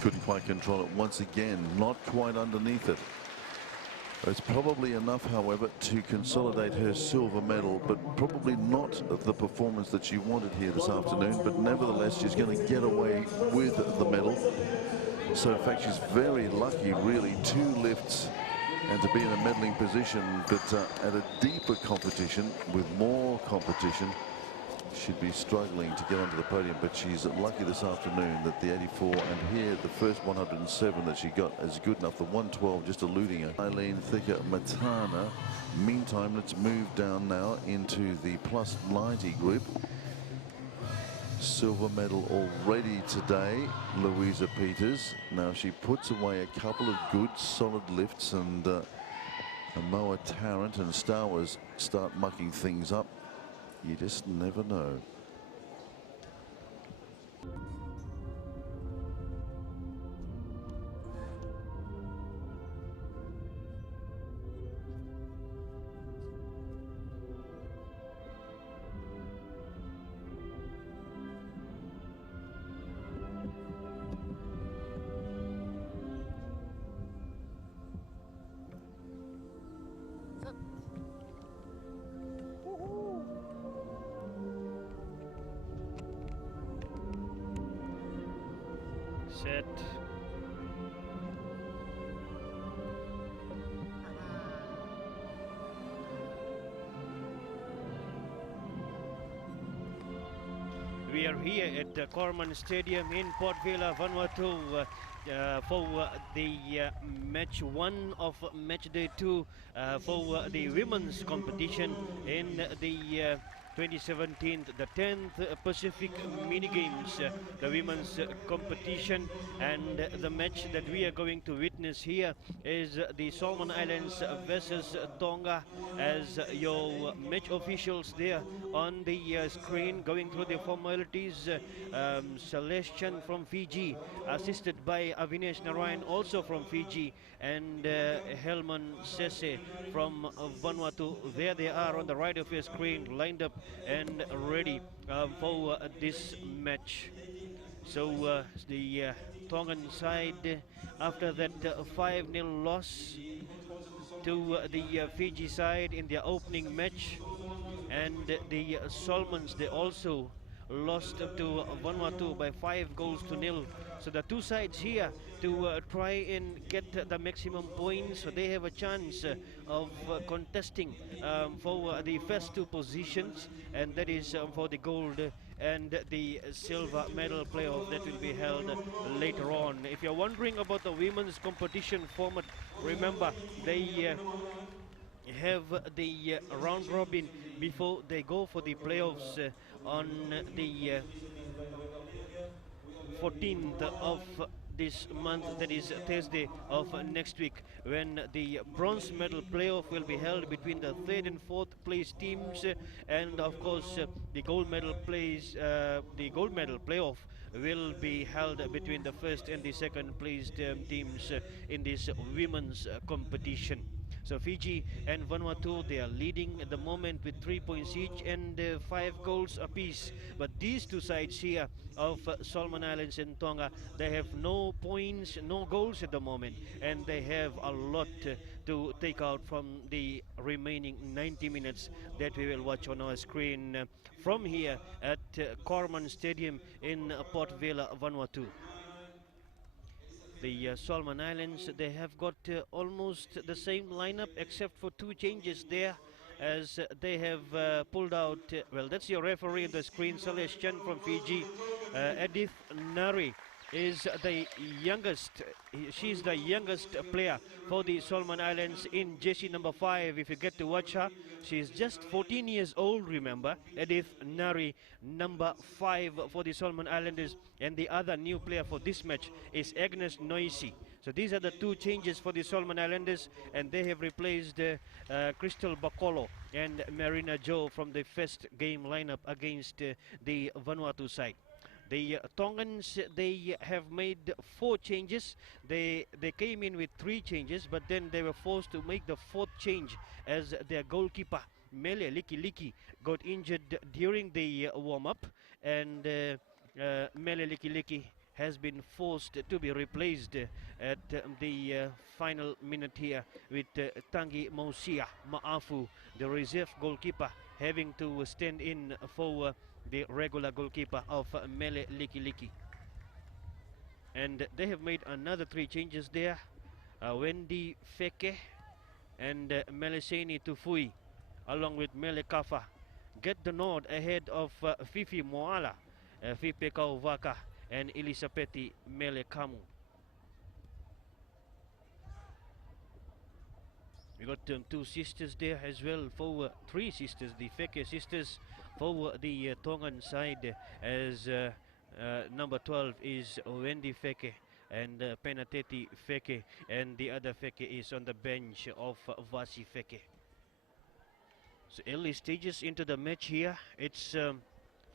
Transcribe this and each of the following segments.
Couldn't quite control it once again, not quite underneath it. It's probably enough, however, to consolidate her silver medal, but probably not the performance that she wanted here this afternoon. But nevertheless, she's going to get away with the medal. So, in fact, she's very lucky, really, 2 lifts and to be in a medaling position. But at a deeper competition, with more competition, she'd be struggling to get onto the podium. But she's lucky this afternoon that the 84 and here the first 107 that she got is good enough. The 112 just eluding her. Eileen Thika Matana. Meantime, let's move down now into the plus 90 group. Silver medal already today, Louisa Peters. Now she puts away a couple of good solid lifts, and Moa Tarrant and Star Wars start mucking things up. You just never know. Set. We are here at the Corman Stadium in Port Vila, Vanuatu, for the match 1 of match day 2 for the women's competition in the 2017, the 10th Pacific Mini Games, the women's competition. And the match that we are going to witness here is the Solomon Islands versus Tonga, as your match officials there on the screen going through the formalities. Celestian from Fiji, assisted by Avinesh Narayan, also from Fiji, and Helman Sese from Vanuatu. There they are on the right of your screen, lined up and ready for this match. So the Tongan side, after that 5-0 loss to the Fiji side in their opening match, and the Solomons, they also lost to Vanuatu by 5-0. So the two sides here to try and get the maximum points, so they have a chance of contesting for the first 2 positions, and that is for the gold and the silver medal playoff that will be held later on. If you're wondering about the women's competition format, remember they have the round robin before they go for the playoffs on the 14th of this month, that is Thursday of next week, when the bronze medal playoff will be held between the 3rd and 4th place teams, and of course the gold medal playoff will be held between the 1st and the 2nd place teams in this women's competition. So Fiji and Vanuatu, they are leading at the moment with 3 points each and 5 goals apiece. But these two sides here of Solomon Islands and Tonga, they have no points, no goals at the moment, and they have a lot to take out from the remaining 90 minutes that we will watch on our screen from here at Corman Stadium in Port Vila, Vanuatu. The Solomon Islands, they have got almost the same lineup except for 2 changes there, as they have pulled out, well, that's your referee on the screen, Celestian from Fiji. Edith Nari is the youngest, she's the youngest player for the Solomon Islands in jersey number 5. If you get to watch her, she's just 14 years old, remember. Edith Nari, number 5 for the Solomon Islanders. And the other new player for this match is Agnes Noisy. So these are the 2 changes for the Solomon Islanders, and they have replaced Crystal Bacolo and Marina Joe from the first game lineup against the Vanuatu side. The Tongans, they have made 4 changes. They came in with 3 changes, but then they were forced to make the 4th change, as their goalkeeper Mele Liki got injured during the warm-up, and Mele Liki has been forced to be replaced at the final minute here with Tangi Mosia Maafu, the reserve goalkeeper, having to stand in for the regular goalkeeper of Mele Liki Liki. And they have made another 3 changes there. Wendy Feke and Meliseni Tufui, along with Mele Kafa, get the nod ahead of Fifi Moala, Fipe Kauvaka, and Elisapeti Mele Kamu. We got 2 sisters there as well, for 3 sisters, the Feke sisters for the Tongan side, as number 12 is Wendy Feke and Penateti Feke, and the other Feke is on the bench of Vasi Feke. So early stages into the match here. It's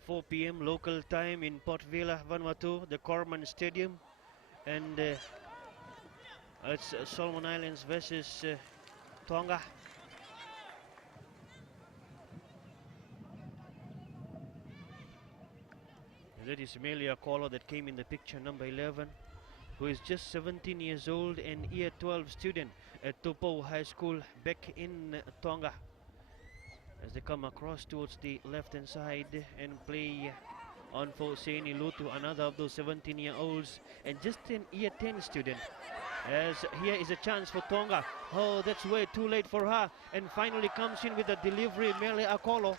4 p.m. local time in Port Vila, Vanuatu, the Corman Stadium, and it's Solomon Islands versus Tonga. And that is Melia Kolo that came in the picture, number 11, who is just 17 years old and year 12 student at Tupou High School back in Tonga. As they come across towards the left hand side and play on for Seini Lutu, another of those 17-year-olds and just an year 10 student. As here is a chance for Tonga. Oh, that's way too late for her, and finally comes in with a delivery, Mele Akolo,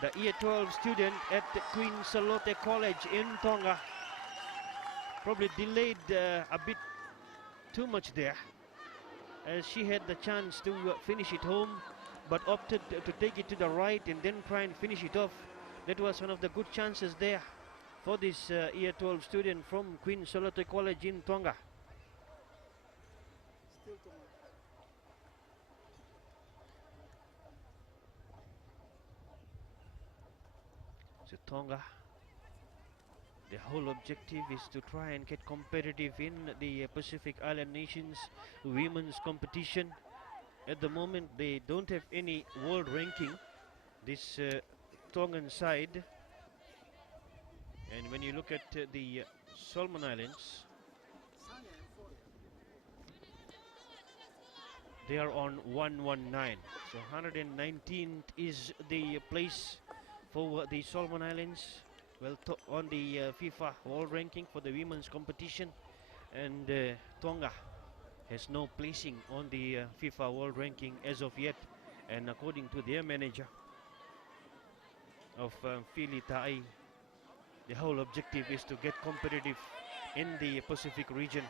the year 12 student at Queen Salote College in Tonga. Probably delayed a bit too much there, as she had the chance to finish it home, but opted to take it to the right and then try and finish it off. That was one of the good chances there for this year 12 student from Queen Salote College in Tonga. So Tonga, the whole objective is to try and get competitive in the Pacific Island Nations women's competition. At the moment, they don't have any world ranking, this Tongan side. And when you look at the Solomon Islands, they are on 119. So 119th is the place for the Solomon Islands. Well, on the FIFA World Ranking for the women's competition, and Tonga has no placing on the FIFA World Ranking as of yet. And according to their manager of Fili Tai, the whole objective is to get competitive in the Pacific region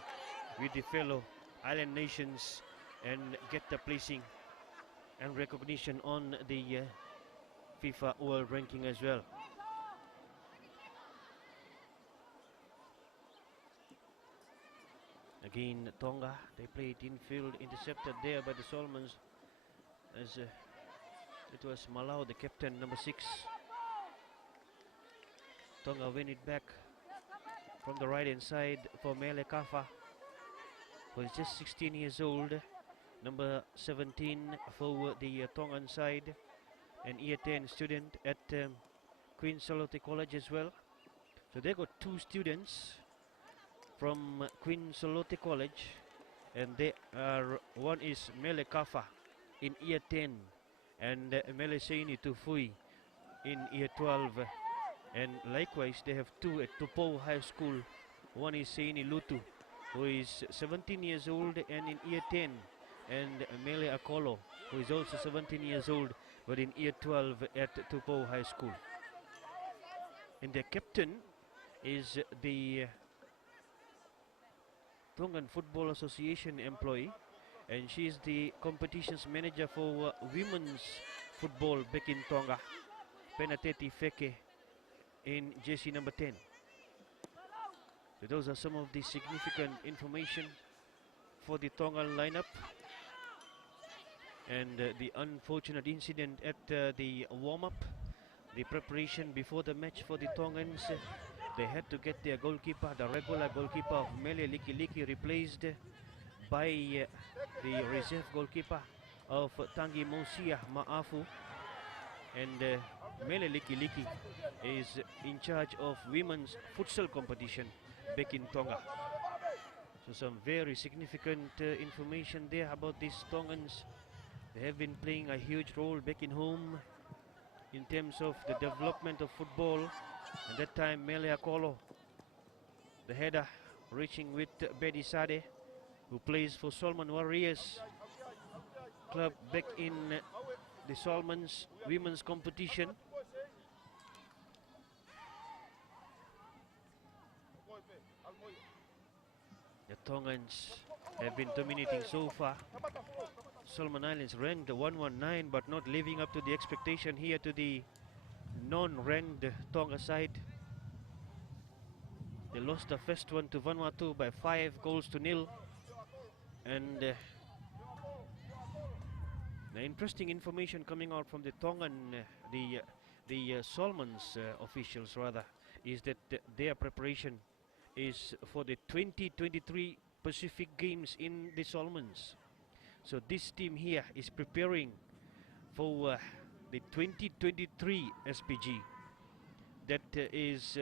with the fellow island nations and get the placing and recognition on the FIFA World Ranking as well. Again, Tonga, they play it infield, intercepted there by the Solomons, as it was Malau, the captain, number 6. Tonga win it back from the right hand side for Mele Kafa, who is just 16 years old, number 17 for the Tongan side, and year 10 student at Queen Salote College as well. So they got 2 students from Queen Salote College, and they are, one is Mele Kafa in year 10 and Mele Seini Tufui in year 12, and likewise they have 2 at Tupou High School. One is Seini Lutu, who is 17 years old and in year 10, and Mele Akolo, who is also 17 years old but in year 12 at Tupou High School. And their captain is the Tongan Football Association employee, and she is the competitions manager for women's football back in Tonga, Penateti Feke in jersey number 10. So those are some of the significant information for the Tongan lineup, and the unfortunate incident at the warm-up, the preparation before the match for the Tongans. They had to get their goalkeeper, the regular goalkeeper of Mele Liki Liki, replaced by the reserve goalkeeper of Tangi Mosia Maafu. And Mele Liki Liki is in charge of women's futsal competition back in Tonga. So some very significant information there about these Tongans. They have been playing a huge role back in home in terms of the development of football. And that time Mele Akolo, the header, reaching with Bedi Sade, who plays for Solomon Warriors club back in the Solomons women's competition. The Tongans have been dominating so far. Solomon Islands ranked 119, but not living up to the expectation here to the non-ranked Tonga side. They lost the first one to Vanuatu by 5-0. And the interesting information coming out from the Tongan, the Solomons officials rather, is that their preparation is for the 2023 Pacific Games in the Solomons. So this team here is preparing for the 2023 SPG that is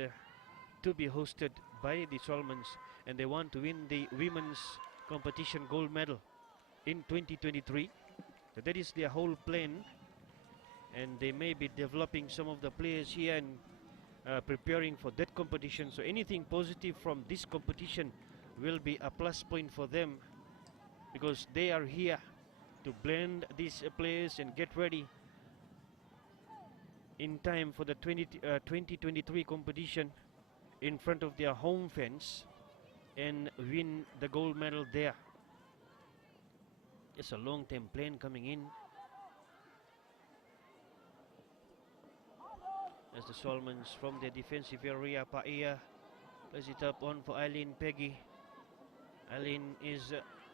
to be hosted by the Solomons, and they want to win the women's competition gold medal in 2023. So that is their whole plan, and they may be developing some of the players here and preparing for that competition. So anything positive from this competition will be a plus point for them, because they are here to blend these players and get ready in time for the 2023 competition in front of their home fans and win the gold medal there. It's a long-term plan coming in, as the Solomons from the defensive area, Paia plays it up on for Eileen Peggy. Eileen is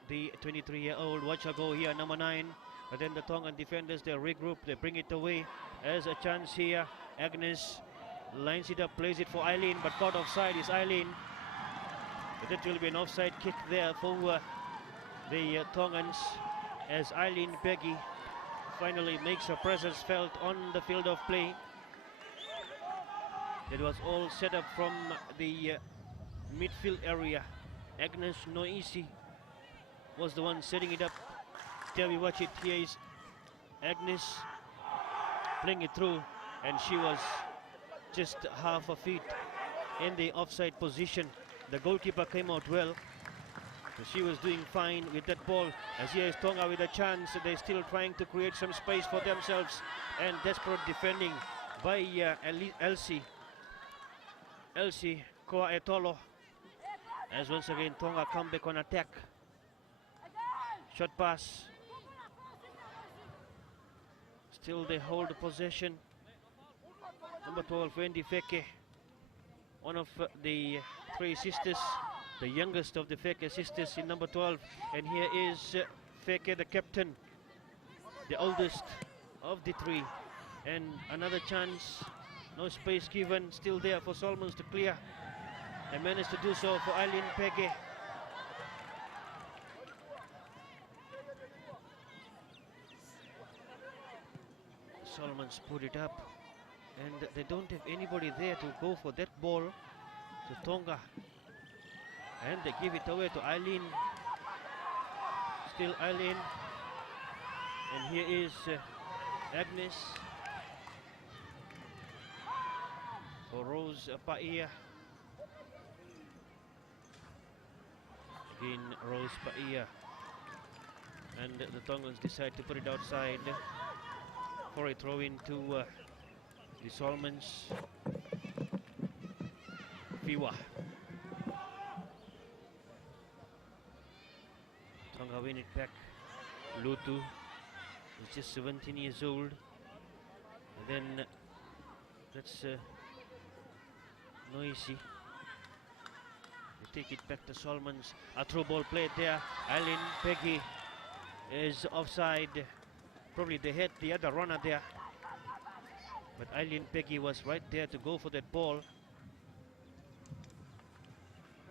the 23-year-old. Watch her go here, number 9. But then the Tongan defenders, they regroup, they bring it away. There's a chance here. Agnes lines it up, plays it for Eileen, but caught offside is Eileen. But that will be an offside kick there for the Tongans, as Eileen Peggy finally makes her presence felt on the field of play. It was all set up from the midfield area. Agnes Noisi was the one setting it up. There we watch it. Here is Agnes playing it through, and she was just half a feet in the offside position. The goalkeeper came out well, so she was doing fine with that ball. As here is Tonga with a chance. They're still trying to create some space for themselves, and desperate defending by Elsie Koa-Etolo, as once again Tonga come back on attack. Shot pass. Still they hold the possession. Number 12, Wendy Feke, one of the 3 sisters, the youngest of the Feke sisters in number 12. And here is Feke, the captain, the oldest of the 3. And another chance. No space given, still there for Solomons to clear. They managed to do so for Eileen Pege. Solomons put it up, and they don't have anybody there to go for that ball to Tonga. And they give it away to Eileen. Still Eileen. And here is Agnes. For Rose Paia. Again, Rose Paia. And the Tongans decide to put it outside for a throw in to the Solomons. Fiwa. Tonga win it back. Lutu is just 17 years old. And then that's Noisy. They take it back to Solomons. A through ball played there. Eileen Peggy is offside. Probably they hit the other runner there. But Eileen Peggy was right there to go for that ball.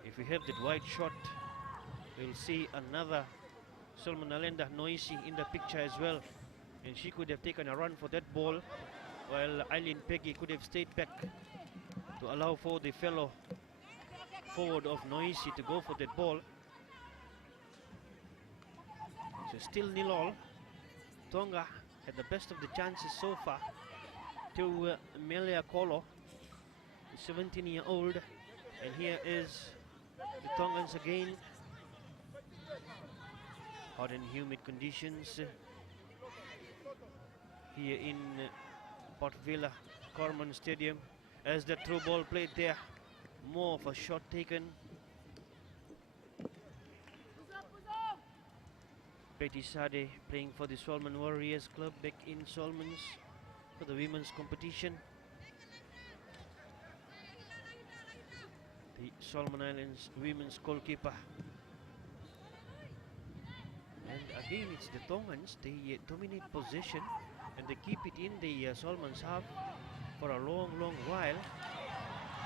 If we have that wide shot, we'll see another Solomon Alenda Noisy in the picture as well. And she could have taken a run for that ball. while Eileen Peggy could have stayed back to allow for the fellow forward of Noisy to go for that ball. So still 0-all. Tonga had the best of the chances so far to Melia Kolo, the 17-year-old, and here is the Tongans again. Hot and humid conditions here in Port Vila Corman Stadium, as the through ball played there. More of a shot taken. Betty Sade playing for the Solomon Warriors Club back in Solomons for the women's competition. The Solomon Islands women's goalkeeper. And again it's the Tongans, they dominate possession and they keep it in the Solomons half for a long while.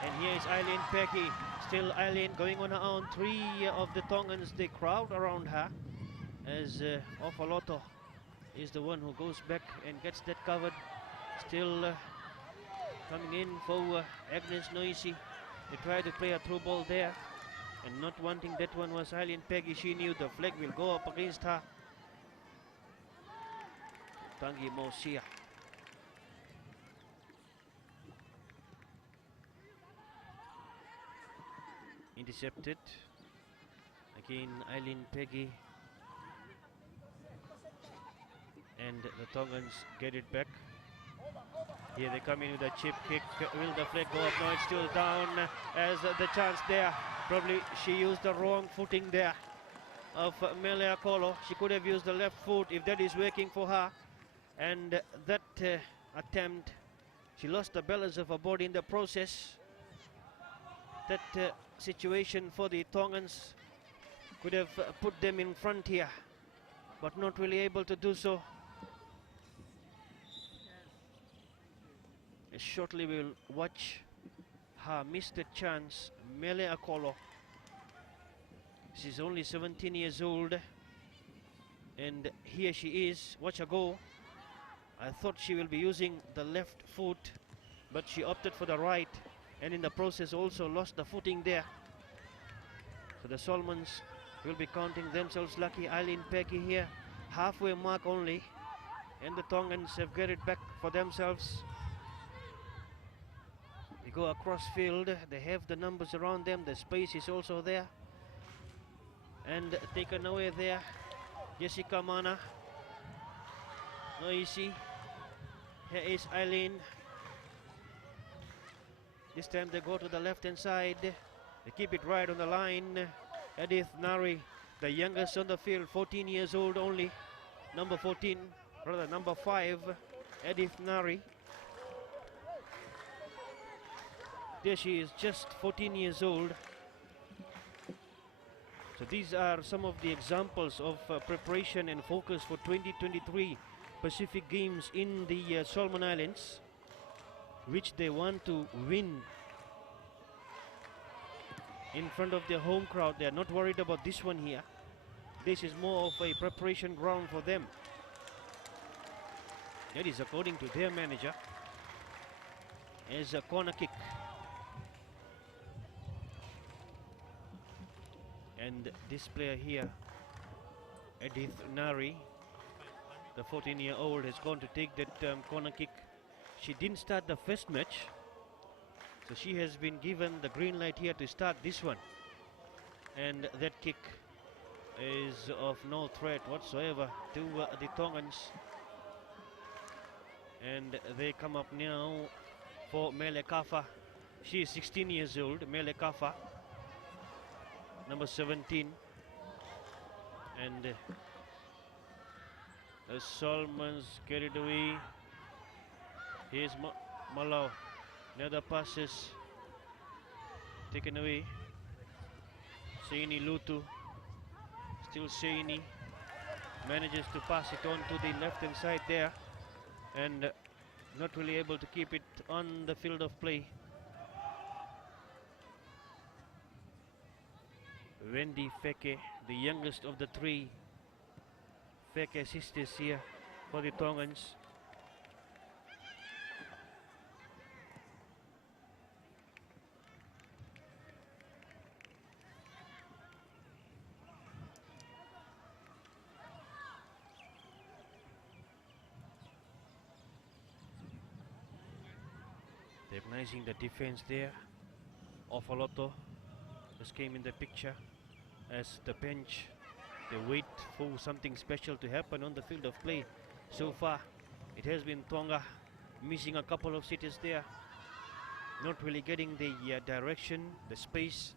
And here is Eileen Peggy, still Eileen going on her own. Three of the Tongans, they crowd around her, as Ofaloto is the one who goes back and gets that covered. Still coming in for Agnes Noisy. They try to play a through ball there, and not wanting that one was Eileen Peggy. She knew the flag will go up against her. Tangi Mosia. Intercepted. Again Eileen Peggy. And the Tongans get it back. Here they come in with a chip kick. Will the flag go up? No, it's still down, as the chance there. Probably she used the wrong footing there of Melia Kolo. She could have used the left foot if that is working for her. And that attempt, she lost the balance of her body in the process. That situation for the Tongans could have put them in front here, but not really able to do so. Shortly we'll watch her miss the chance. Mele Akolo. She's only 17 years old, and here she is. Watch her go. I thought she will be using the left foot, but she opted for the right, and in the process also lost the footing there. So the Solomons will be counting themselves lucky. Eileen Peggy here, halfway mark only, and the Tongans have got it back for themselves. They go across field, they have the numbers around them, the space is also there. And taken away there, Jessica Mana. Noisy. Here is Eileen. This time they go to the left hand side. They keep it right on the line. Edith Nari, the youngest on the field, 14 years old only. Number 14, rather number 5, Edith Nari. There she is, just 14 years old. So these are some of the examples of preparation and focus for 2023 Pacific Games in the Solomon Islands, which they want to win in front of their home crowd. They are not worried about this one here. This is more of a preparation ground for them. That is according to their manager. As a corner kick. And this player here, Edith Nari, the 14-year-old, has gone to take that corner kick. She didn't start the first match, so she has been given the green light here to start this one. And that kick is of no threat whatsoever to the Tongans. And they come up now for Mele Kafa. She is 16 years old, Mele Kafa, number 17. And the Solomons carried away. Here's Malau. Another passes taken away. Seini Lutu. Still Seini. Manages to pass it on to the left hand side there. And not really able to keep it on the field of play. Wendy Feke, the youngest of the three Feke sisters here for the Tongans. Recognizing the defense there. Ofaloto just came in the picture as the bench. They wait for something special to happen on the field of play. So far, it has been Tonga missing a couple of sitters there. Not really getting the direction, the space,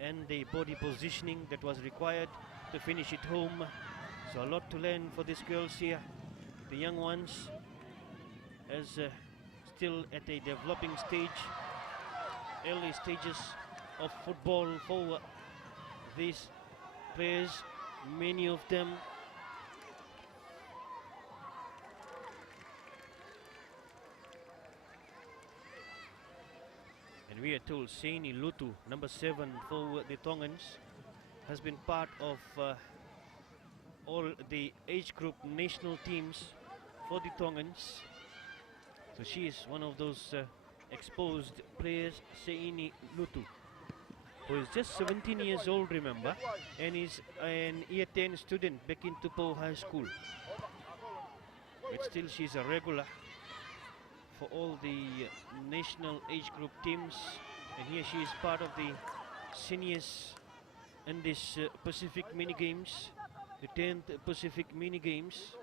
and the body positioning that was required to finish it home. So a lot to learn for these girls here. The young ones, as still at a developing stage, early stages of football for these players, many of them. And we are told Saini Lutu, number 7 for the Tongans, has been part of all the age group national teams for the Tongans. So she is one of those exposed players, Saini Lutu, who is just 17 years old, remember, and is an year 10 student back in Tupou High School. But still she's a regular for all the national age group teams, and here she is part of the seniors in this Pacific mini games, the 10th Pacific mini games.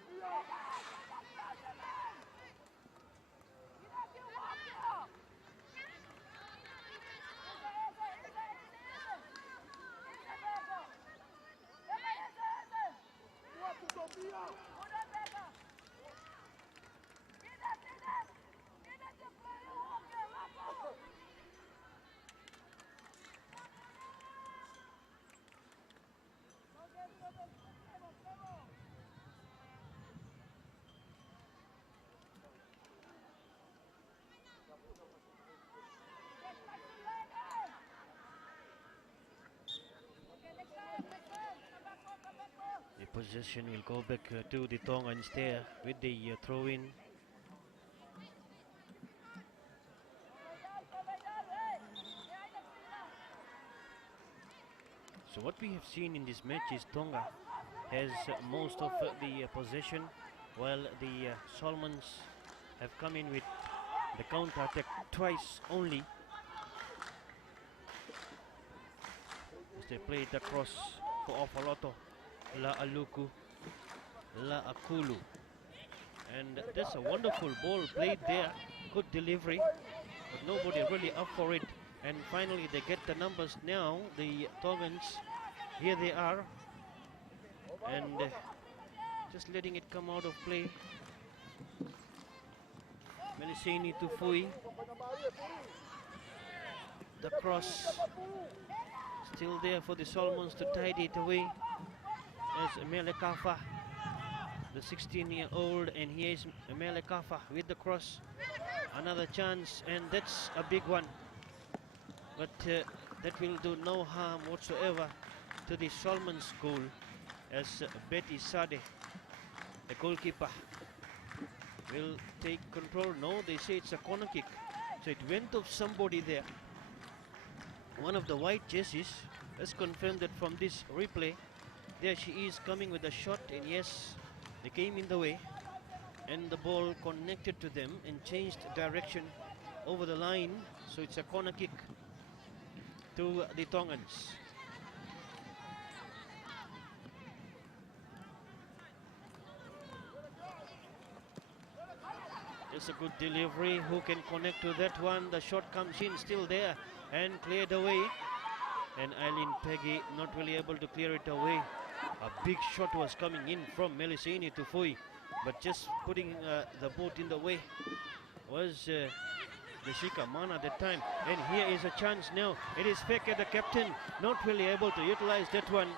The possession will go back to the Tongans there with the throw-in. So what we have seen in this match is Tonga has most of the possession, while the Solomons have come in with the counter-attack twice only. As they play it across for Ofaloto, La Aluku, La Akulu. And that's a wonderful ball played there, good delivery, but nobody really up for it. And finally they get the numbers now, the Tongans. Here they are, and just letting it come out of play. Melisini to Fui. The cross still there for the Solomons to tidy it away as Melekafa, the 16-year-old, and here is Melekafa with the cross. Another chance, and that's a big one, but that will do no harm whatsoever to the Solomons goal, as Betty Sade, the goalkeeper, will take control. No, they say it's a corner kick, so it went off somebody there. One of the white jerseys. Let's confirm that from this replay. There she is coming with a shot, and yes, they came in the way, and the ball connected to them and changed direction over the line, so it's a corner kick to the Tongans. It's a good delivery. Who can connect to that one? The shot comes in, still there, and cleared away. And Eileen Peggy not really able to clear it away. A big shot was coming in from Melisini to Fui, but just putting the boat in the way was the Shikaman at that time. And here is a chance now. It is Feke, the captain, not really able to utilize that one.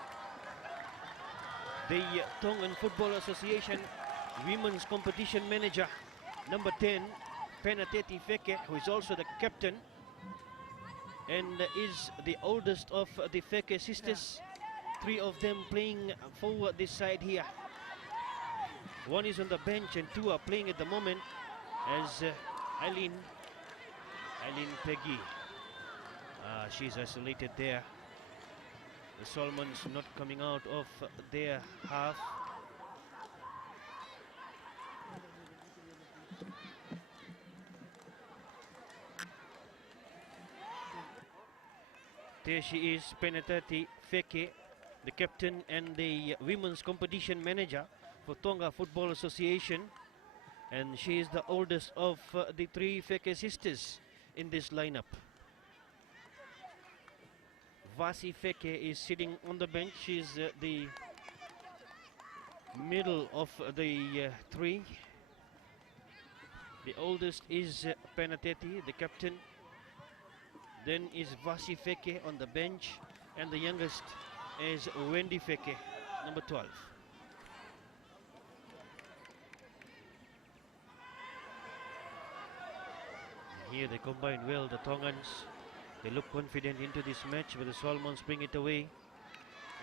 The Tongan Football Association Women's Competition Manager, number 10, Penateti Feke, who is also the captain and is the oldest of the Feke sisters. 3 of them playing for this side here. 1 is on the bench and 2 are playing at the moment, as Eileen Peggy. She's isolated there. The Solomons not coming out of their half. There she is, Penatati Feke, the captain and the women's competition manager for Tonga Football Association. And she is the oldest of the three Feke sisters in this lineup. Vasi Feke is sitting on the bench. She's the middle of the three. The oldest is Penateti, the captain. Then is Vasi Feke on the bench. And the youngest is Wendy Feke, number 12. Here they combine well, the Tongans. They look confident into this match, but the Solomons bring it away.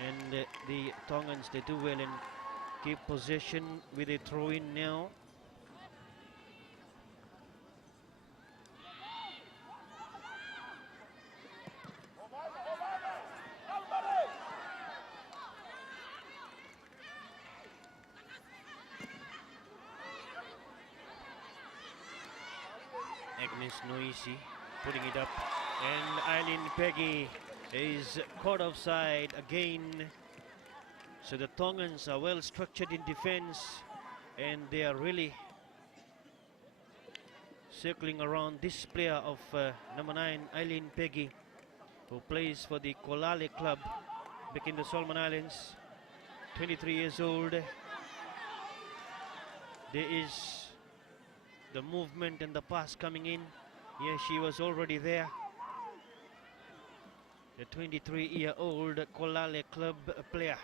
And the Tongans, they do well and keep possession with a throw-in now. Agnes Noisi putting it up, and Eileen Peggy is caught offside again. So the Tongans are well structured in defense, and they are really circling around this player of number 9, Eileen Peggy, who plays for the Kolale club back in the Solomon Islands, 23 years old. There is the movement and the pass coming in. Yeah, she was already there. The 23-year-old Kolale club player.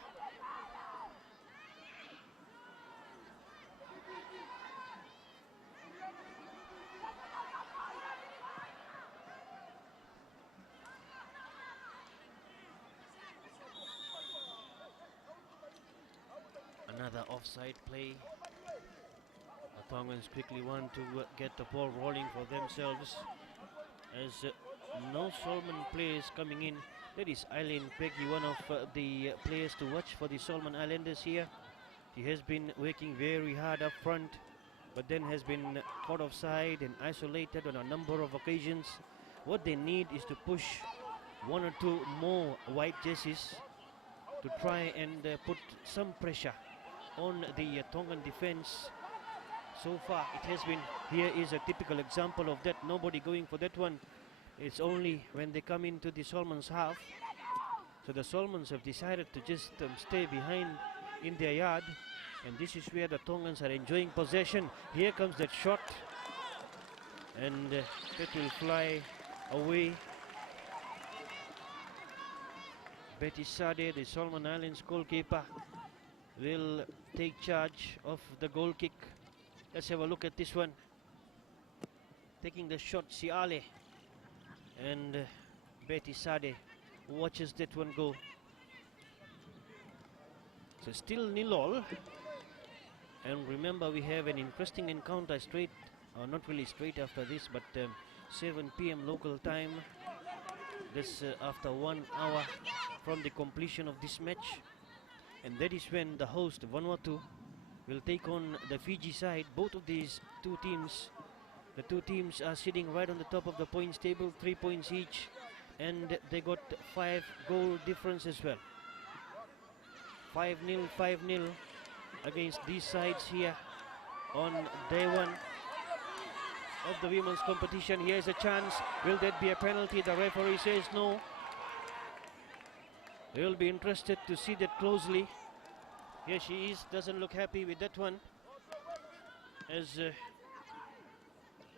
Another offside play. The Tongans quickly want to get the ball rolling for themselves, as no Solomon players coming in. That is Eileen Peggy, one of the players to watch for the Solomon Islanders here. She has been working very hard up front, but then has been caught offside and isolated on a number of occasions. What they need is to push one or two more white jerseys to try and put some pressure on the Tongan defense. So far it has been, here is a typical example of that, nobody going for that one. It's only when they come into the Solomons half. So the Solomons have decided to just stay behind in their yard, and this is where the Tongans are enjoying possession. Here comes that shot, and that will fly away. Betty Sade, the Solomon Islands goalkeeper, will take charge of the goal kick. Let's have a look at this one. Taking the shot, Siale, and Betty Sade watches that one go. So still 0-0, and remember we have an interesting encounter straight, or not really straight after this, but 7 p.m. local time. This after 1 hour from the completion of this match, and that is when the host Vanuatu will take on the Fiji side. Both of these two teams, the two teams are sitting right on the top of the points table, 3 points each, and they got 5 goal difference as well. 5-0, 5-0 against these sides here on day 1 of the women's competition. Here's a chance. Will that be a penalty? The referee says no. We'll be interested to see that closely. Here she is, doesn't look happy with that one. As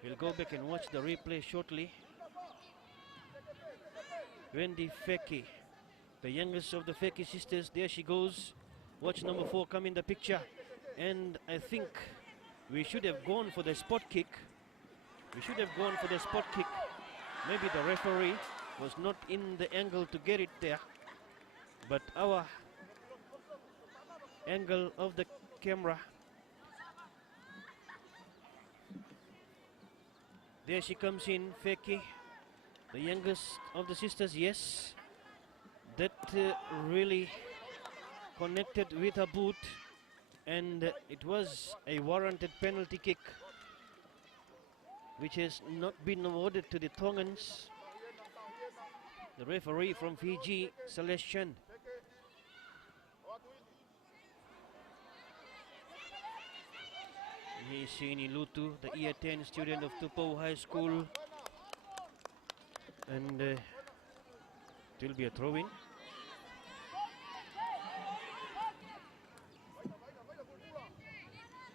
we'll go back and watch the replay shortly. Wendy Feke, the youngest of the Feke sisters, there she goes. Watch number 4 come in the picture. And I think we should have gone for the spot kick. We should have gone for the spot kick. Maybe the referee was not in the angle to get it there, but our angle of the camera. There she comes in, Feke, the youngest of the sisters. Yes, that really connected with her boot, and it was a warranted penalty kick, which has not been awarded to the Tongans. The referee from Fiji, Celestian. He's Sini Lutu, the year 10 student of Tupou High School. And it will be a throw-in.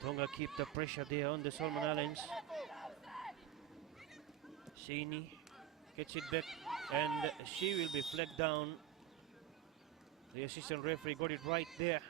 Tonga keep the pressure there on the Solomon Islands. Sini gets it back and she will be flagged down. The assistant referee got it right there.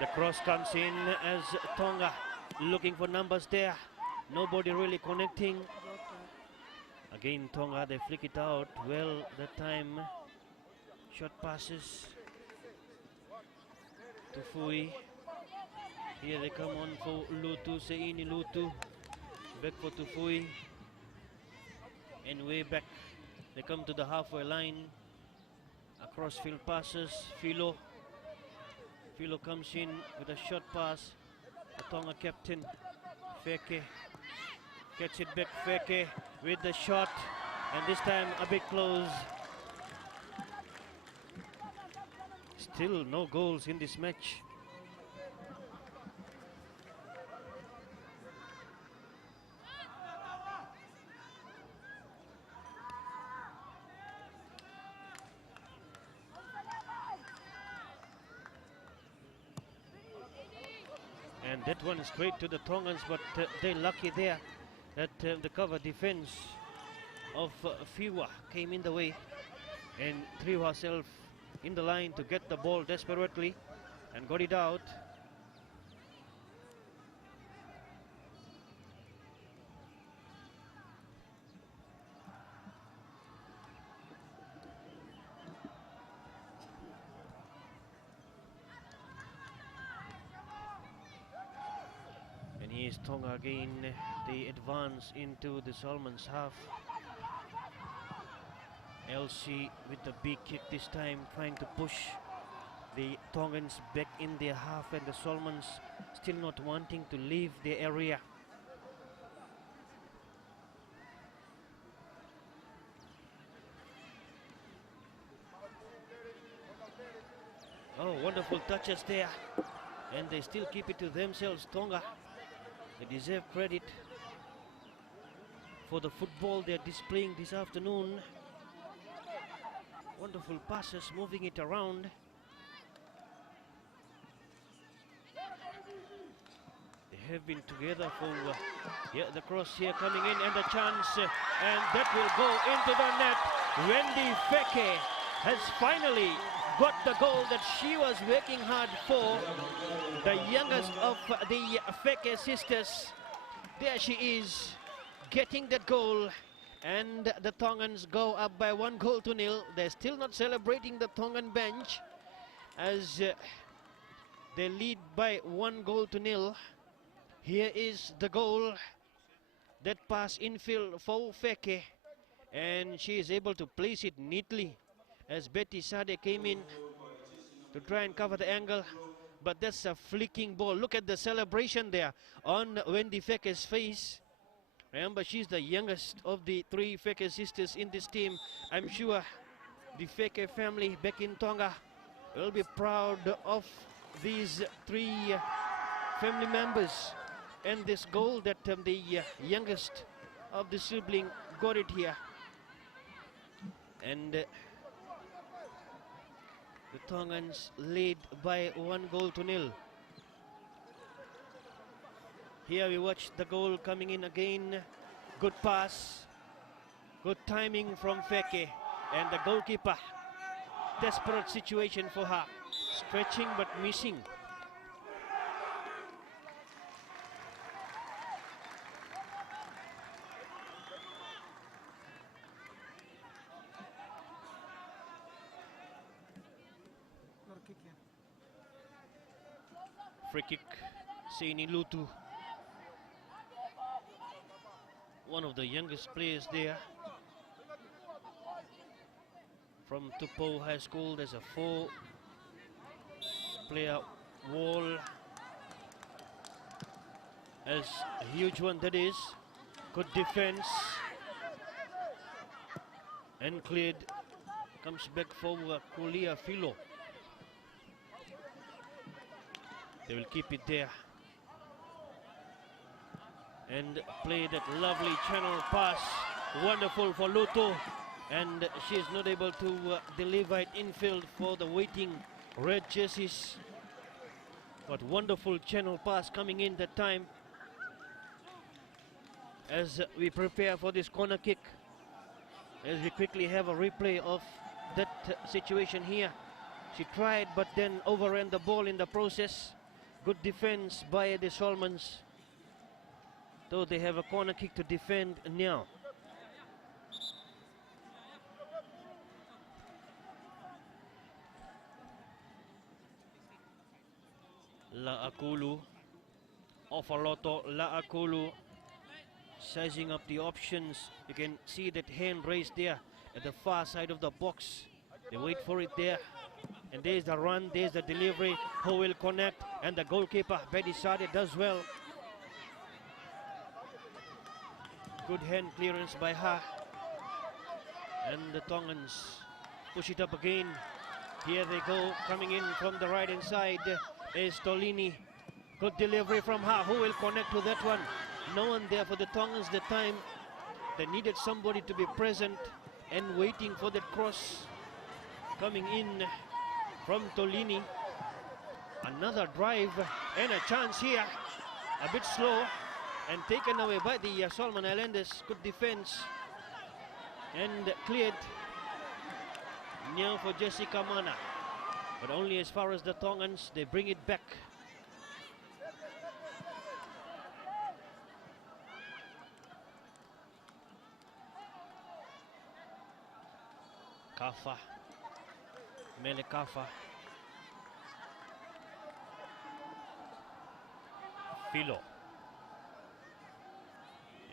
The cross comes in as Tonga looking for numbers there. Nobody really connecting. Again Tonga, they flick it out. Well, that time short passes to Fui. Here they come on for Lutu, Seini Lutu. Back for Tufui. And way back. They come to the halfway line. Across field passes. Filo comes in with a short pass. The Tonga captain, Feke, gets it back. Feke with the shot. And this time a bit close. Still no goals in this match. And that one is straight to the Tongans, but they're lucky there that the cover defense of Fiwa came in the way and threw herself in the line to get the ball desperately and got it out. And here's Tonga again. They advance into the Solomons half. LC with the big kick this time, trying to push the Tongans back in their half, and the Solomons still not wanting to leave the area. Oh, wonderful touches there. And they still keep it to themselves, Tonga. They deserve credit for the football they're displaying this afternoon. Wonderful passes, moving it around. They have been together for the cross here coming in, and the chance, and that will go into the net. Wendy Feke has finally got the goal that she was working hard for. The youngest of the Feke sisters. There she is, getting that goal. And the Tongans go up by 1-0. They're still not celebrating, the Tongan bench, as they lead by 1-0. Here is the goal. That pass infield for Feke, and she is able to place it neatly as Betty Sade came in to try and cover the angle. But that's a flicking ball. Look at the celebration there on Wendy Feke's face. Remember, she's the youngest of the 3 Feke sisters in this team. I'm sure the Feke family back in Tonga will be proud of these 3 family members and this goal that the youngest of the sibling got it here. And the Tongans lead by 1-0. Here we watch the goal coming in again. Good pass, good timing from Feke, and the goalkeeper. Desperate situation for her, stretching but missing. Free kick, Seini Lutu. one of the youngest players there from Tupou High School. There's a 4-player wall. As a huge one that is. Good defense. And cleared. Comes back for Kulia Filo. They will keep it there. And play that lovely channel pass. Wonderful for Luto. And she is not able to deliver it infield for the waiting red jerseys. But wonderful channel pass coming in that time. As we prepare for this corner kick. As we quickly have a replay of that situation here. She tried but then overran the ball in the process. Good defense by the Solomons. Though they have a corner kick to defend now. La'akulu. Ofaloto La'akulu. Sizing up the options. You can see that hand raised there at the far side of the box. They wait for it there. And there's the run, there's the delivery. Who will connect? And the goalkeeper, Betty Sade, does well. Good hand clearance by her. And the Tongans push it up again. Here they go, coming in from the right hand side is Tolini. Good delivery from her. Who will connect to that one? No one there for the Tongans that time. They needed somebody to be present and waiting for that cross. Coming in from Tolini. Another drive and a chance here. A bit slow and taken away by the Solomon Islanders. Good defense and cleared now for Jessica Mana. But only as far as the Tongans. They bring it back. Kafa, Mele Kafa, Filo,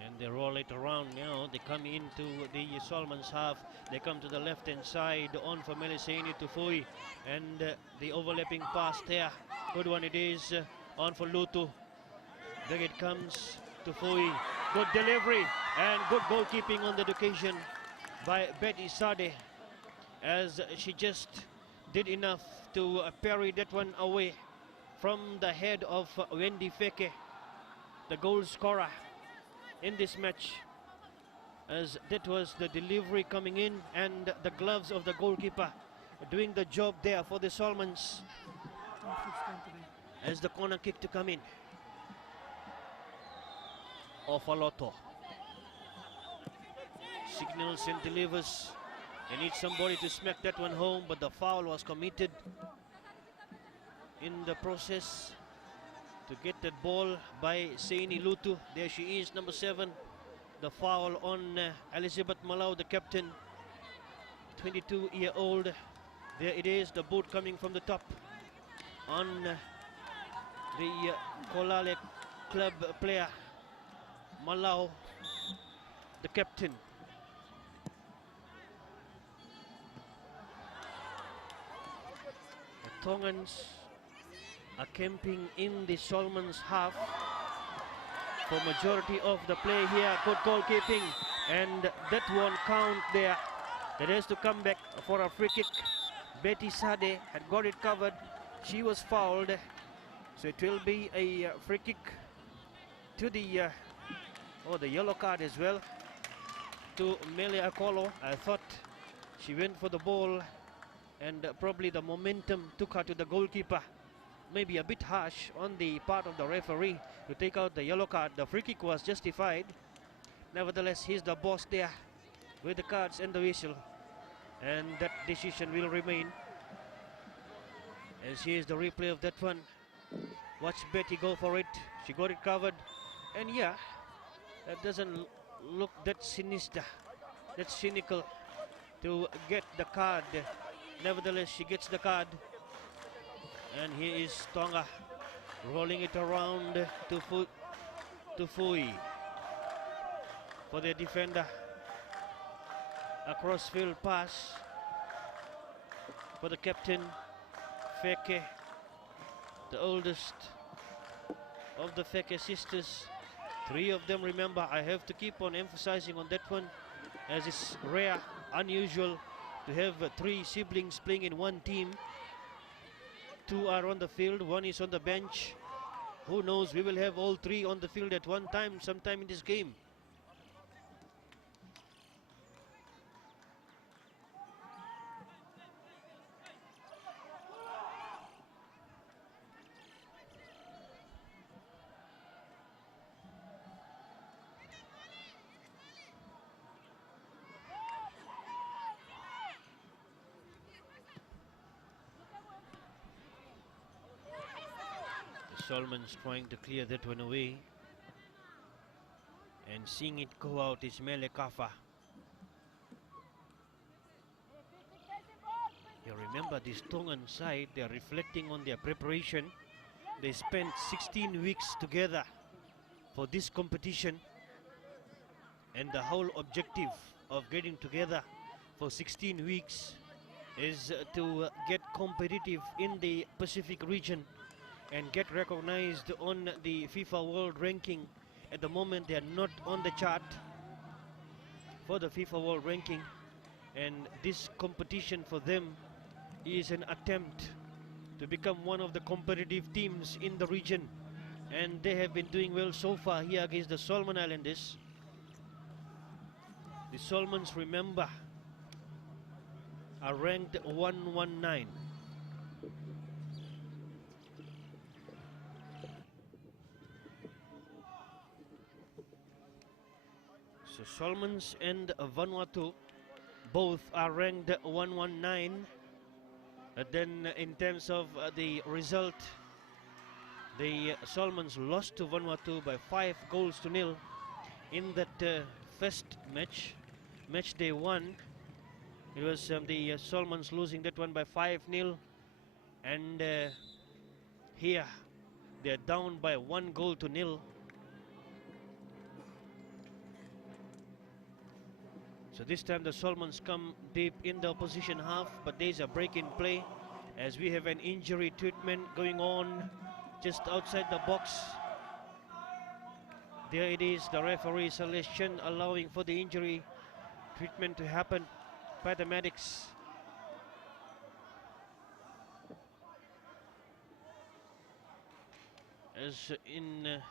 and they roll it around now. They come into the Solomons half. They come to the left hand side on for Melisani Tufui, and the overlapping pass there. Good one it is on for Lutu. There it comes Tufui. Good delivery and good goalkeeping on that occasion by Betty Sade. As she just did enough to parry that one away from the head of Wendy Feke, the goal scorer in this match. As that was the delivery coming in and the gloves of the goalkeeper doing the job there for the Solomons. As the corner kick to come in. Ofaloto signals and delivers. They need somebody to smack that one home, but the foul was committed in the process to get that ball by Seini Lutu. There she is, number 7. The foul on Elizabeth Malau, the captain, 22-year-old. There it is, the boot coming from the top on the Kolale club player, Malau, the captain. Tongans are camping in the Solomons half for majority of the play here. Good goalkeeping and that won't count there. That has to come back for a free kick. Betty Sade had got it covered. She was fouled. So it will be a free kick to the the yellow card as well to Mele Akolo. I thought she went for the ball and probably the momentum took her to the goalkeeper. Maybe a bit harsh on the part of the referee to take out the yellow card. The free kick was justified. Nevertheless, he's the boss there with the cards and the whistle. And that decision will remain. As here's the replay of that one. Watch Betty go for it. She got it covered. And yeah, that doesn't look that sinister, that cynical to get the card. Nevertheless, she gets the card. And here is Tonga rolling it around to Fui. for their defender. A crossfield pass for the captain, Feke, the oldest of the Feke sisters. 3 of them, remember, I have to keep on emphasizing on that one, as it's rare, unusual to have 3 siblings playing in one team. 2 are on the field, 1 is on the bench. Who knows, we will have all 3 on the field at one time, sometime in this game. Solomons trying to clear that one away, and seeing it go out is Mele Kafa. You remember this Tongan side, they are reflecting on their preparation. They spent 16 weeks together for this competition, and the whole objective of getting together for 16 weeks is to get competitive in the Pacific region and get recognized on the FIFA World Ranking. At the moment they are not on the chart for the FIFA World Ranking, and this competition for them is an attempt to become one of the competitive teams in the region, and they have been doing well so far here against the Solomon Islanders. The Solomons, remember, are ranked 119. So Solomons and Vanuatu both are ranked 119. Then in terms of the result, the Solomons lost to Vanuatu by 5 goals to nil in that first match, match day 1. It was the Solomons losing that one by 5-0, and here they're down by 1 goal to nil. So this time the Solomons come deep in the opposition half, but there's a break in play as we have an injury treatment going on just outside the box. There it is, the referee selection allowing for the injury treatment to happen by the medics. As in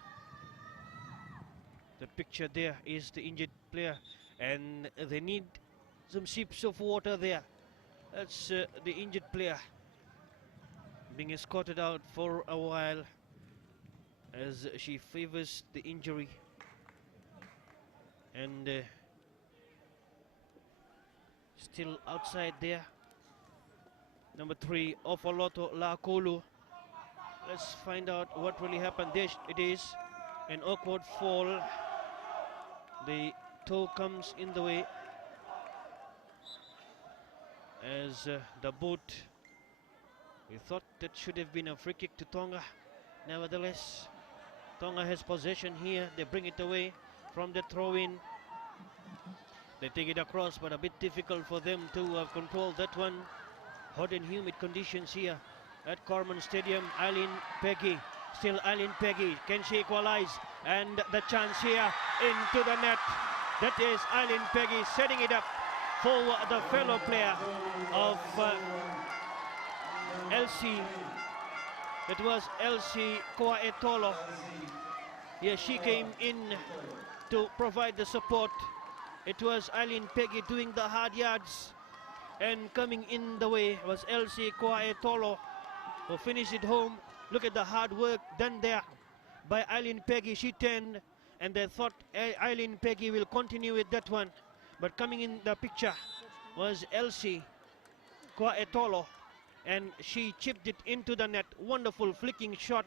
the picture there is the injured player, and they need some sips of water there. That's the injured player being escorted out for a while as she favors the injury, and still outside there, number 3, Ofoloto Lakolu. Let's find out what really happened. There it is, an awkward fall. The toe comes in the way as the boot. We thought that should have been a free kick to Tonga. Nevertheless, Tonga has possession here. They bring it away from the throw-in. They take it across, but a bit difficult for them to control that one. Hot and humid conditions here at Corman Stadium. Eileen Peggy, still Eileen Peggy. Can she equalize? And the chance here into the net. That is Eileen Peggy setting it up for the fellow player of Elsie. That was Elsie Koaetolo. Here she came in to provide the support. It was Eileen Peggy doing the hard yards, and coming in the way was Elsie Koaetolo, who finished it home. Look at the hard work done there by Eileen Peggy. She turned, and they thought Eileen Peggy will continue with that one, but coming in the picture was Elsie Koaetolo, and she chipped it into the net. Wonderful flicking shot.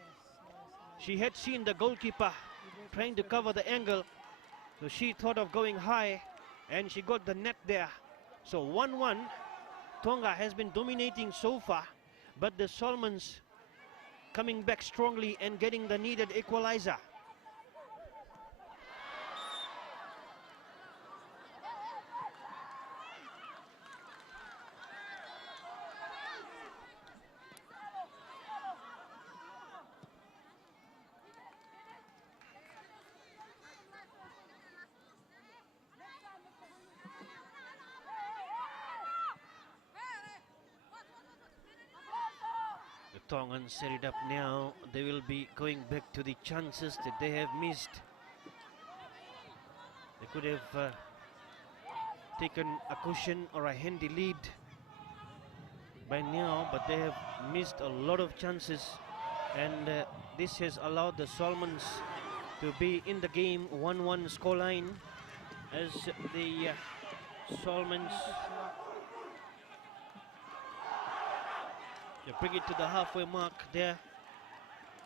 She had seen the goalkeeper trying to cover the angle, so she thought of going high, and she got the net there. So 1-1. Tonga has been dominating so far, but the Solomons coming back strongly and getting the needed equalizer. Tongan set it up now. They will be going back to the chances that they have missed. They could have taken a cushion or a handy lead by now, but they have missed a lot of chances, and this has allowed the Solomons to be in the game. 1-1 scoreline as the Solomons they bring it to the halfway mark there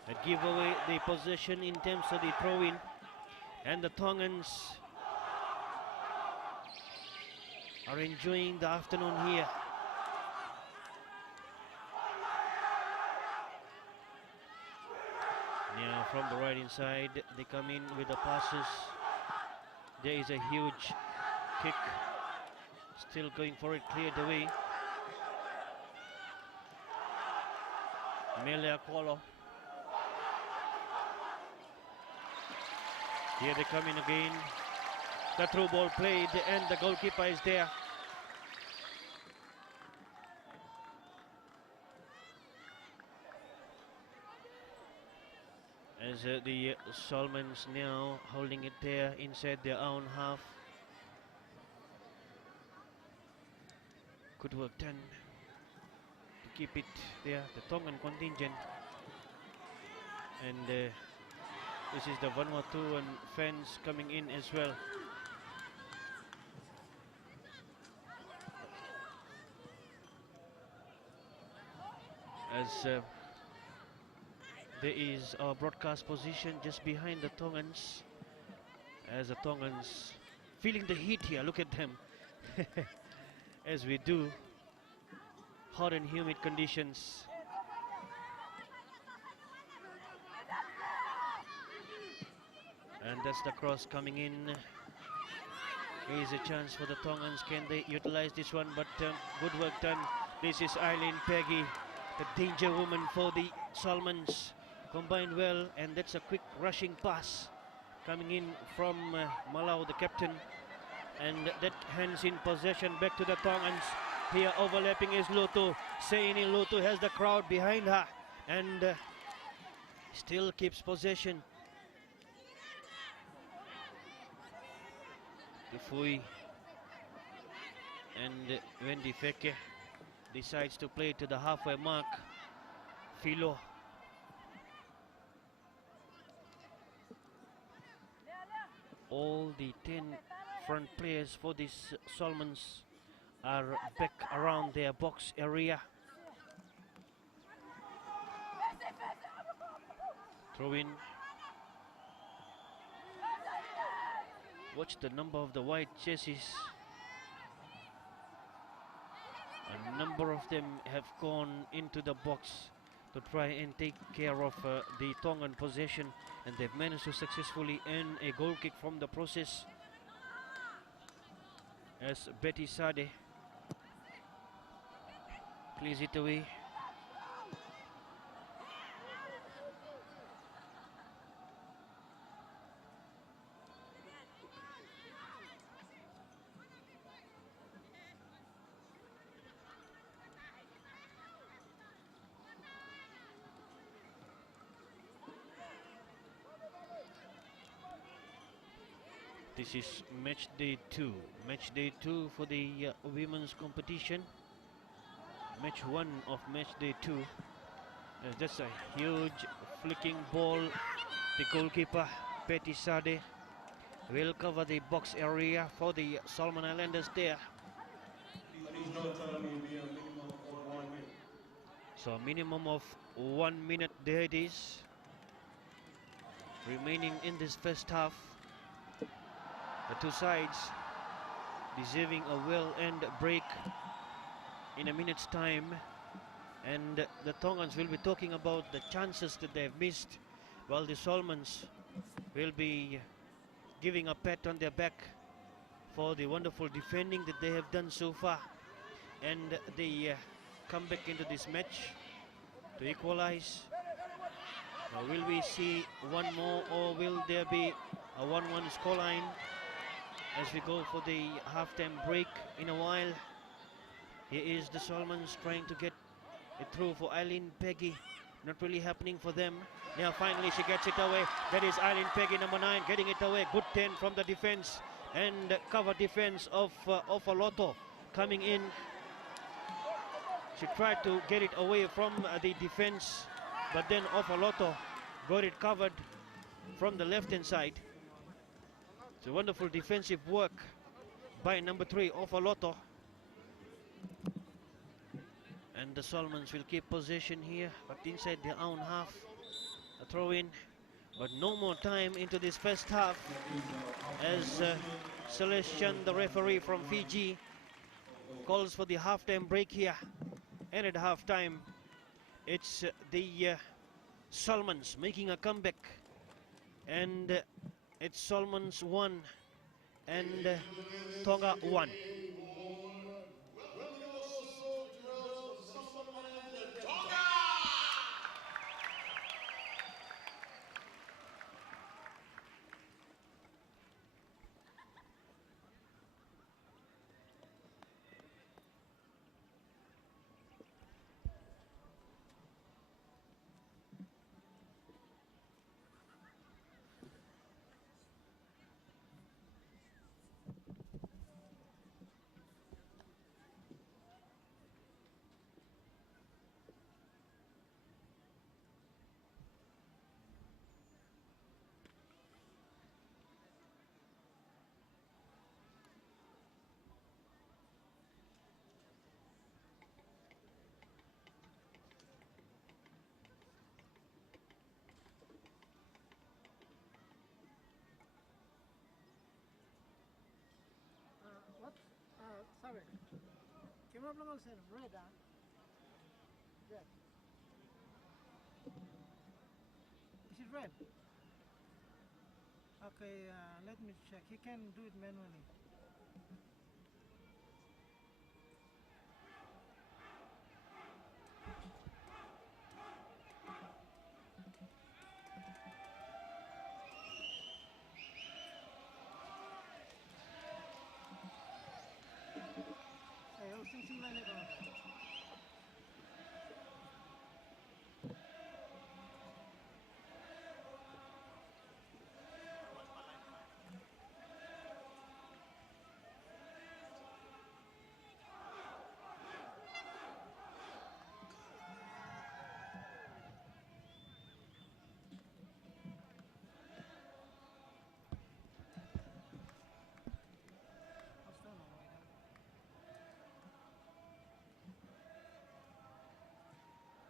and give away the possession in terms of the throw-in, and the Tongans are enjoying the afternoon here. Now from the right inside they come in with the passes. There is a huge kick, still going for it, cleared away. Mele Akolo. Here they come in again. The through ball played and the goalkeeper is there. As the Solomons now holding it there inside their own half. Good work done to keep it there, the Tongan contingent. And this is the Vanuatu and fans coming in as well. As there is our broadcast position just behind the Tongans, as the Tongans feeling the heat here. Look at them. As we do, hot and humid conditions. And that's the cross coming in. Here's a chance for the Tongans. Can they utilize this one? But good work done. This is Eileen Peggy, the danger woman for the Solomons. Combined well, and that's a quick rushing pass coming in from Malau, the captain. And that hands in possession back to the Tongans. Here overlapping is Lutu. Seini Lutu has the crowd behind her and still keeps possession. Tufui and Wendy Feke decides to play to the halfway mark. Philo. All the 10 front players for these Solomons are back around their box area. Throw in. Watch the number of the white jerseys. A number of them have gone into the box to try and take care of the Tongan possession, and they've managed to successfully earn a goal kick from the process. As Betty Sade clears it away. This is match day 2. Match day 2 for the women's competition. Match 1 of match day 2. That's a huge flicking ball. The goalkeeper, Betty Sade, will cover the box area for the Solomon Islanders there. So a minimum of 1 minute there it is, remaining in this first half. The two sides deserving a well-earned break in a minute's time, and the Tongans will be talking about the chances that they've missed, while the Solomons will be giving a pat on their back for the wonderful defending that they have done so far, and they come back into this match to equalize. Now, will we see one more, or will there be a 1-1 scoreline as we go for the halftime break in a while? Here is the Solomons trying to get It threw for Eileen Peggy. Not really happening for them. Now finally she gets it away. That is Eileen Peggy, number 9, getting it away. Good 10 from the defense. And cover defense of Ofaloto coming in. She tried to get it away from the defense, but then Ofaloto got it covered from the left-hand side. It's a wonderful defensive work by number 3, Ofaloto. And the Solomons will keep possession here, but inside their own half. A throw in, but no more time into this first half as Celestian, the referee from Fiji, calls for the halftime break here. And at halftime, it's the Solomons making a comeback. And it's Solomons 1 and Tonga 1. Sorry. Camera belong also red, huh? Red. Is it red? Okay, let me check. He can do it manually.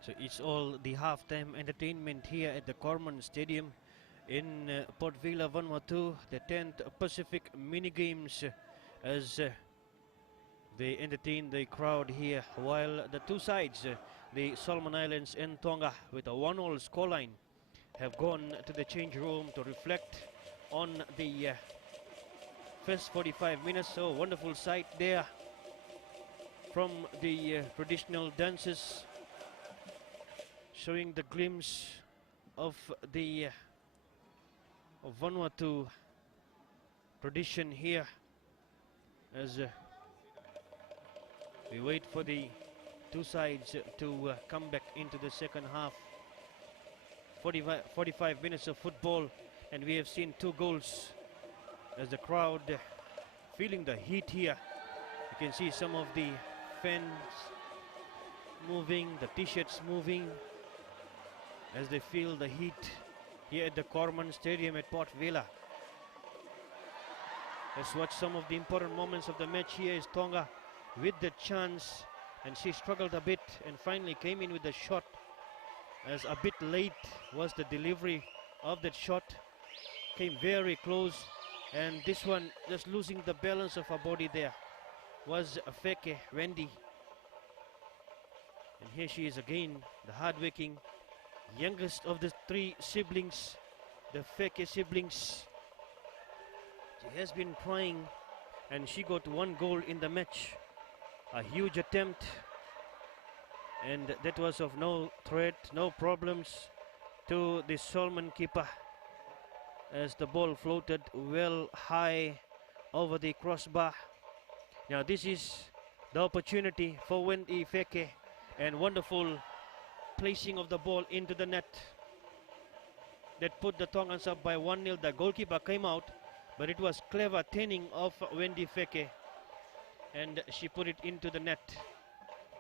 So it's all the halftime entertainment here at the Corman Stadium in Port Vila, Vanuatu, the 10th Pacific Mini Games, as they entertain the crowd here, while the two sides, the Solomon Islands and Tonga, with a 1-all scoreline, have gone to the change room to reflect on the first 45 minutes. So wonderful sight there from the traditional dances, showing the glimpse of the Vanuatu tradition here, as we wait for the two sides to come back into the second half. 45 minutes of football, and we have seen 2 goals, as the crowd feeling the heat here. You can see some of the fans moving, the t-shirts moving, as they feel the heat here at the Corman Stadium at Port Vila. Let's watch some of the important moments of the match. Here is Tonga with the chance, and she struggled a bit and finally came in with the shot, as a bit late was the delivery of that shot. Came very close, and this one just losing the balance of her body there was Feke Wendy. And here she is again, the hard-working youngest of the 3 siblings, the Feke siblings. She has been trying, and she got 1 goal in the match. A huge attempt, and that was of no threat, no problems to the Solomon keeper, as the ball floated well high over the crossbar. Now this is the opportunity for Wendy Feke and wonderful placing of the ball into the net that put the Tongans up by 1-0. The goalkeeper came out, but it was clever turning of Wendy Feke, and she put it into the net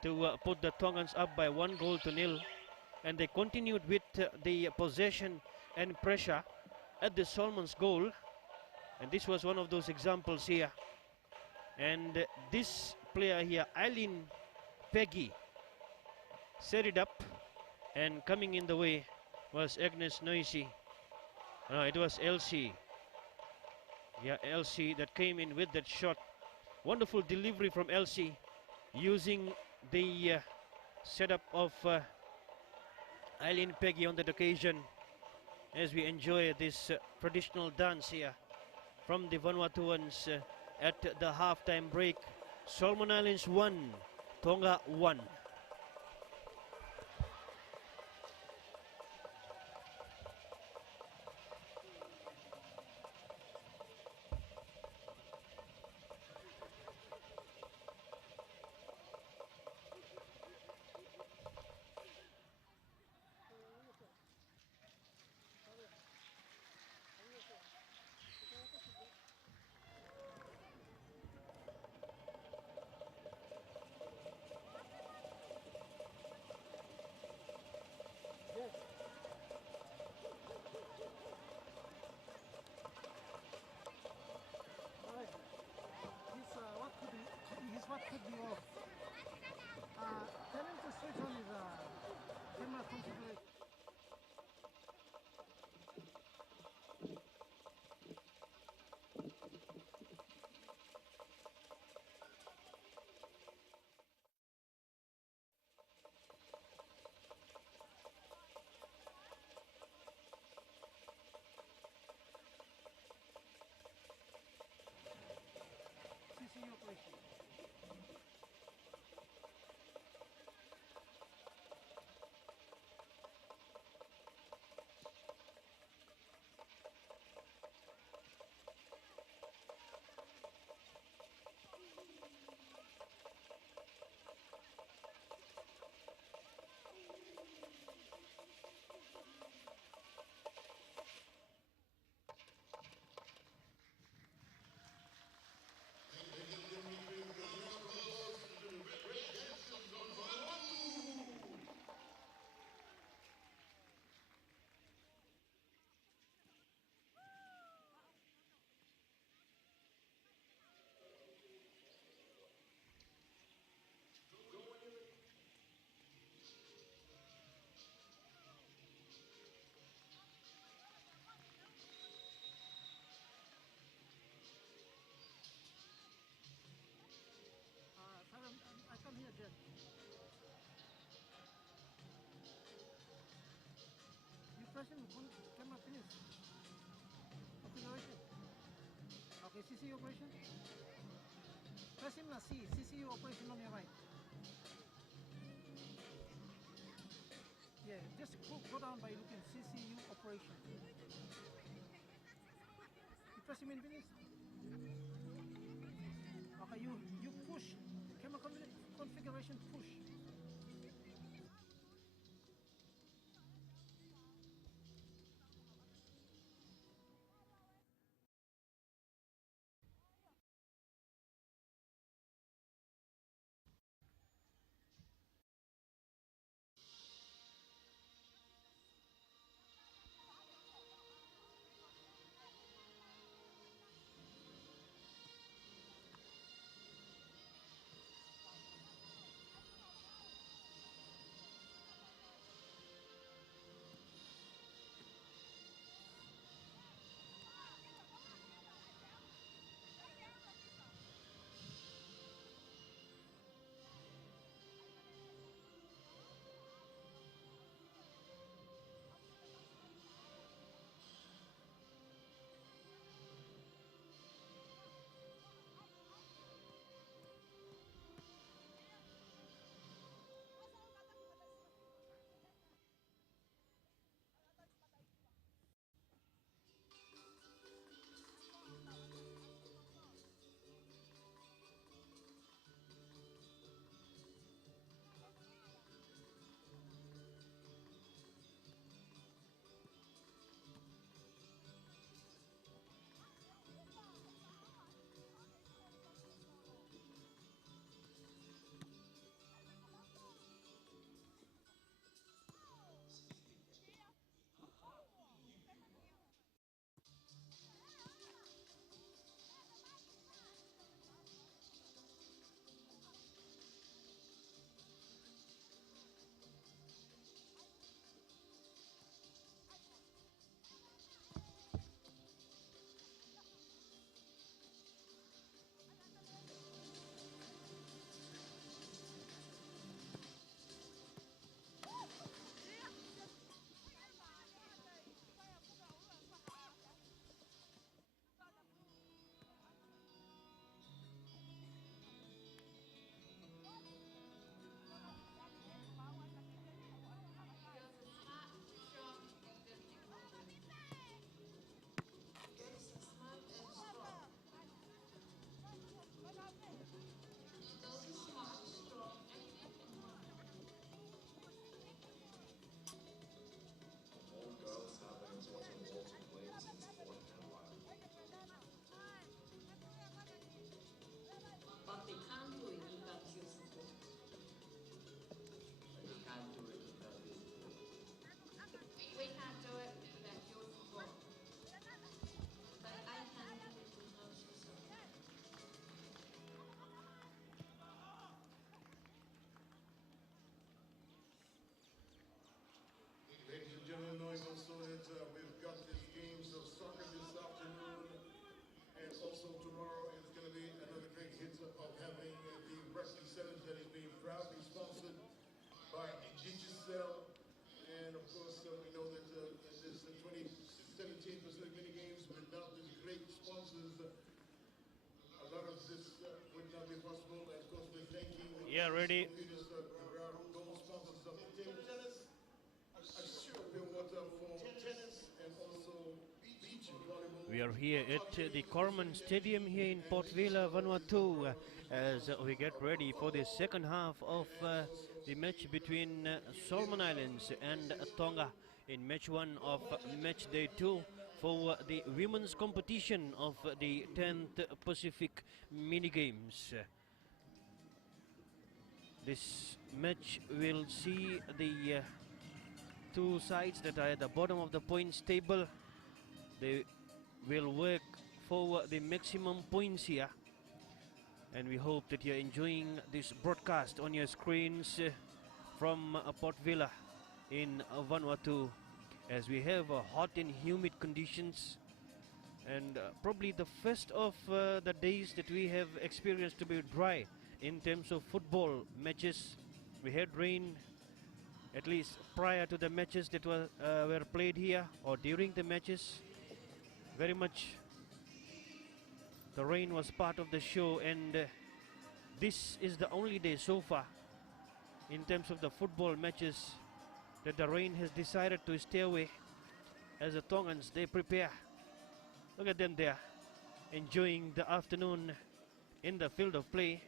to put the Tongans up by 1-0. And they continued with the possession and pressure at the Solomons goal, and this was one of those examples here. And this player here, Eileen Peggy, set it up, and coming in the way was Agnes Noisy. It was Elsie. Yeah, Elsie that came in with that shot. Wonderful delivery from Elsie, using the setup of Eileen Peggy on that occasion, as we enjoy this traditional dance here from the Vanuatuans at the halftime break. Solomon Islands 1, Tonga 1. Alright. What could be off. Tell him to switch on his camera configuration. CCU operation. I can't hear Jen. You pressing camera finish. Configuration. Okay, CCU operation. Press him na C. CCU operation on your right. Yeah, just go down by looking CCU operation. You press him in finish. Okay, you push. Camera configuration push. Yeah, ready. We are here at the Corman Stadium here in Port Vila, Vanuatu, as we get ready for the second half of the match between Solomon Islands and Tonga in match 1 of match day 2 for the women's competition of the 10th Pacific mini games. This match will see the two sides that are at the bottom of the points table. They will work for the maximum points here, and we hope that you're enjoying this broadcast on your screens from Port Vila in Vanuatu, as we have hot and humid conditions, and probably the first of the days that we have experienced to be dry in terms of football matches. We had rain at least prior to the matches that were played here, or during the matches. Very much the rain was part of the show, and this is the only day so far in terms of the football matches that the rain has decided to stay away, as the Tongans, they prepare. Look at them there, enjoying the afternoon in the field of play.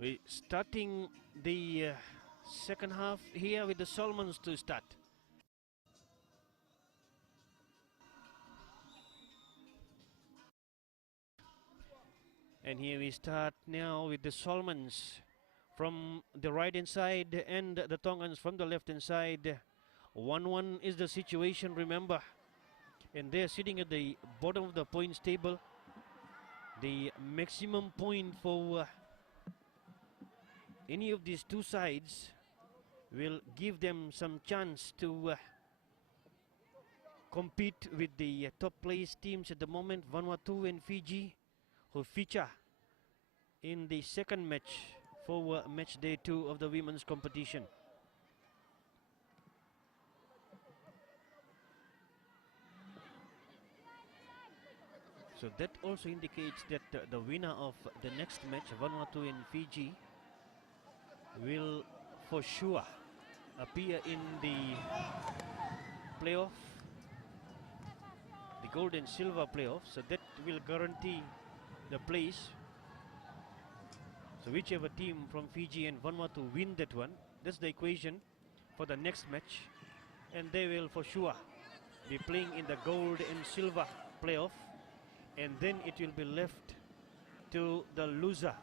We're starting the second half here with the Solomons to start. And here we start now with the Solomons from the right hand side and the Tongans from the left hand side. 1-1 is the situation, remember. And they're sitting at the bottom of the points table. The maximum point for any of these two sides will give them some chance to compete with the top place teams at the moment, Vanuatu and Fiji, who feature in the second match for match day 2 of the women's competition. So that also indicates that the winner of the next match, Vanuatu and Fiji, will for sure appear in the playoff, the gold and silver playoff. So that will guarantee the place. So whichever team from Fiji and Vanuatu win that one, that's the equation for the next match, and they will for sure be playing in the gold and silver playoff, and then it will be left to the loser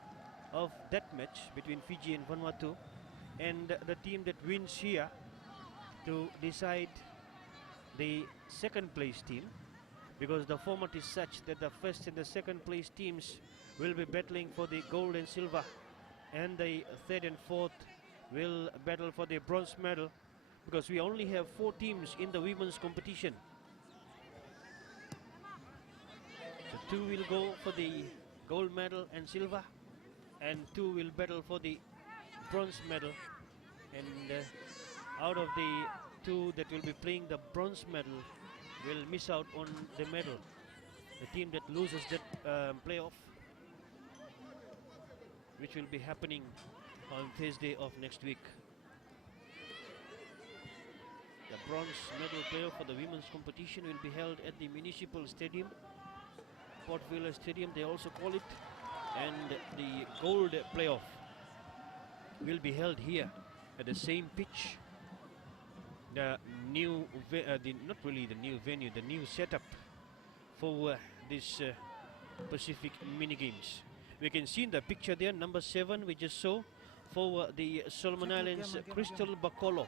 of that match between Fiji and Vanuatu and the team that wins here to decide the second place team, because the format is such that the first and the second place teams will be battling for the gold and silver, and the third and fourth will battle for the bronze medal, because we only have 4 teams in the women's competition. So 2 will go for the gold medal and silver, and 2 will battle for the bronze medal, and out of the 2 that will be playing the bronze medal will miss out on the medal. The team that loses that playoff, which will be happening on Thursday of next week. The bronze medal playoff for the women's competition will be held at the Municipal Stadium, Port Vila Stadium they also call it, and the gold playoff will be held here at the same pitch. The new, not really the new venue, the new setup for this Pacific mini games. We can see in the picture there, number 7 we just saw for the Solomon Islands, Crystal Bacolo,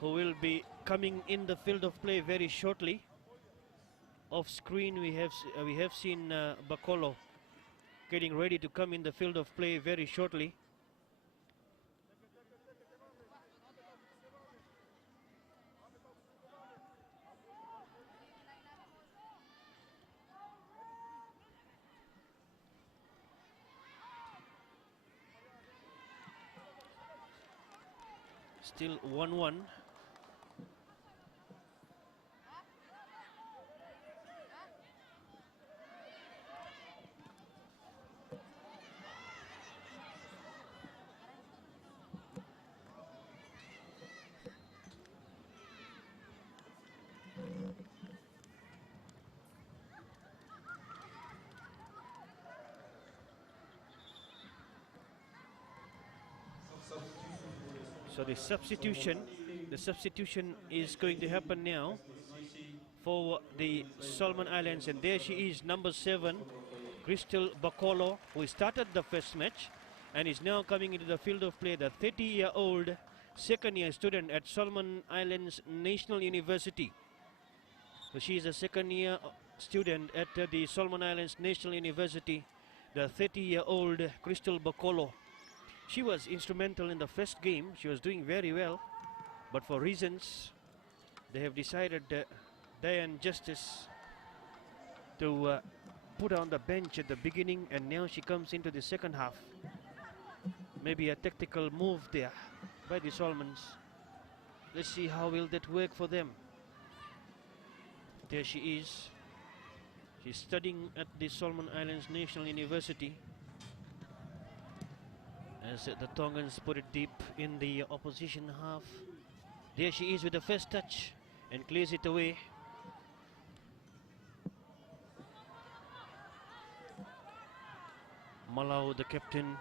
who will be coming in the field of play very shortly. Off screen we have seen Bacolo getting ready to come in the field of play very shortly. Still 1-1. So the substitution is going to happen now for the Solomon Islands, and there she is, number 7, Crystal Bacolo, who started the first match and is now coming into the field of play, the 30-year-old second-year student at Solomon Islands National University. So she is a second-year student at the Solomon Islands National University, the 30-year-old Crystal Bacolo. She was instrumental in the first game. She was doing very well, but for reasons, they have decided, Diane Justice, to put her on the bench at the beginning, and now she comes into the second half. Maybe a tactical move there by the Solomons. Let's see how will that work for them. There she is. She's studying at the Solomon Islands National University, as the Tongans put it deep in the opposition half. There she is with the first touch and clears it away. Malau, the captain,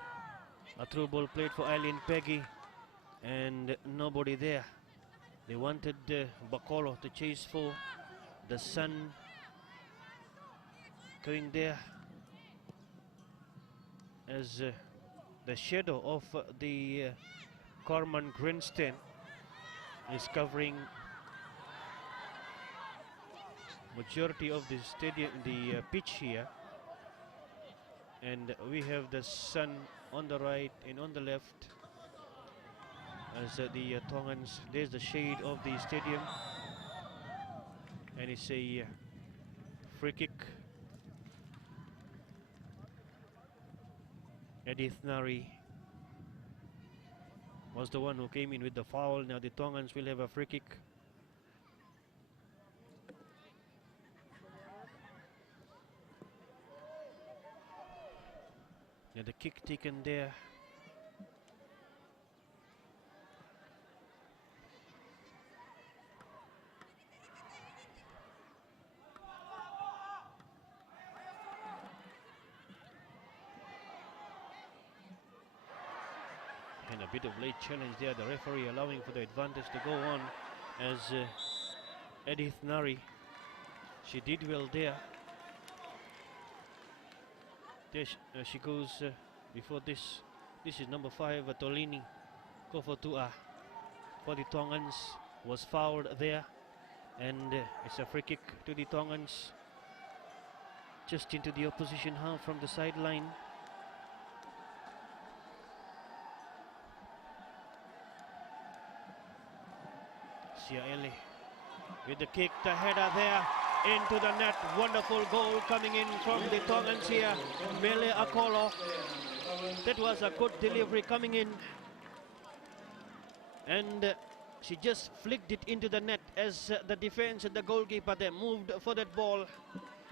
a through ball played for Eileen Peggy, and nobody there. They wanted Bacolo to chase for the sun. Going there as the shadow of the Corman grandstand is covering majority of the stadium, the pitch here, and we have the sun on the right and on the left as the Tongans. There's the shade of the stadium, and it's a free kick. Edith Nari was the one who came in with the foul. Now the Tongans will have a free kick. Now the kick taken there. And a bit of late challenge there, the referee allowing for the advantage to go on as Edith Nari. She did well there. There she goes before this. This is number 5, Tolini Kofotua for the Tongans. Was fouled there, and it's a free kick to the Tongans just into the opposition half from the sideline. Siaele with the kick, the header there into the net. Wonderful goal coming in from the Tongans here. Mele Akolo. That was a good delivery coming in, and she just flicked it into the net as the defense and the goalkeeper there moved for that ball,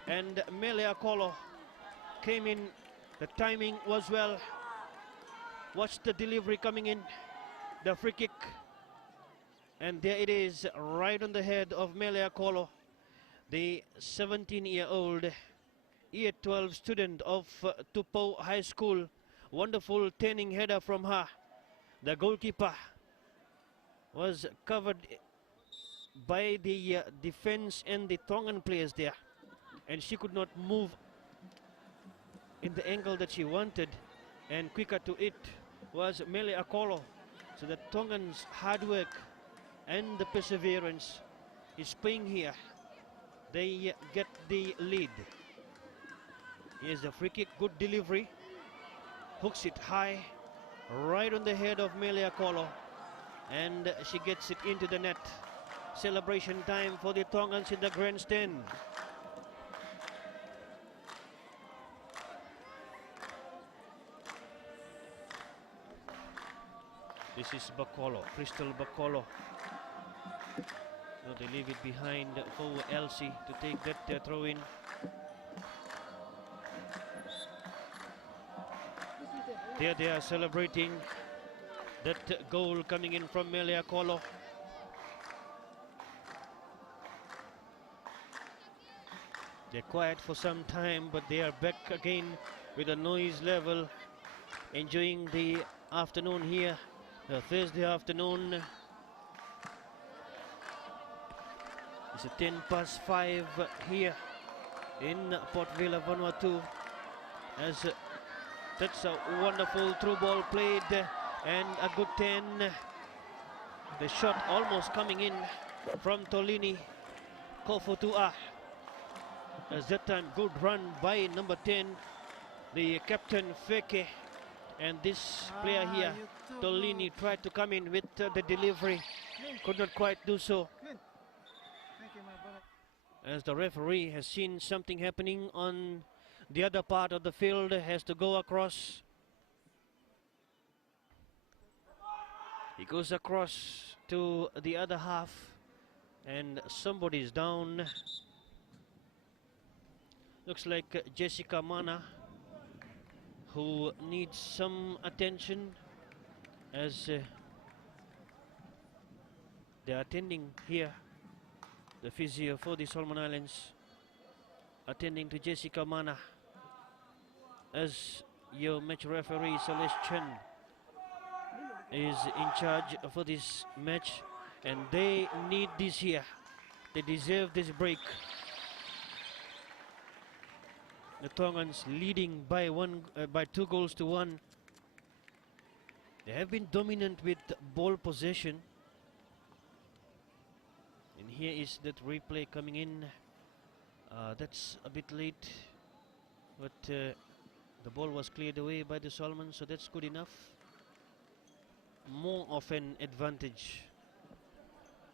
and Mele Akolo came in. The timing was well. Watch the delivery coming in, the free kick. And there it is, right on the head of Mele Akolo, the 17-year-old Year 12 student of Tupou High School. Wonderful turning header from her. The goalkeeper was covered by the defense and the Tongan players there, and she could not move in the angle that she wanted, and quicker to it was Mele Akolo. So the Tongans' hard work and the perseverance is paying here. They get the lead. Here's the free kick, good delivery. Hooks it high, right on the head of Melia Kolo. And she gets it into the net. Celebration time for the Tongans in the grandstand. This is Bacolo, Crystal Bacolo. No, they leave it behind for Elsie to take that throw in. There they are celebrating that goal coming in from Melia Kolo. They're quiet for some time, but they are back again with a noise level, enjoying the afternoon here, Thursday afternoon. It's a 5:10 here in Port Vila, Vanuatu, as that's a wonderful through ball played and a good 10. The shot almost coming in from Tolini Kofotua. As that time good run by number 10, the captain Feke, and this player here, Tolini, tried to come in with the delivery, could not quite do so. Thank you, my brother. As the referee has seen something happening on the other part of the field, has to go across. He goes across to the other half, and somebody's down. Looks like Jessica Mana, who needs some attention, as they're attending here. The physio for the Solomon Islands attending to Jessica Mana, as your match referee Celeste Chen is in charge for this match, and they need this here. They deserve this break. The Tongans leading by 2 goals to 1. They have been dominant with ball possession. And here is that replay coming in. That's a bit late, but the ball was cleared away by the Solomon, so that's good enough. More of an advantage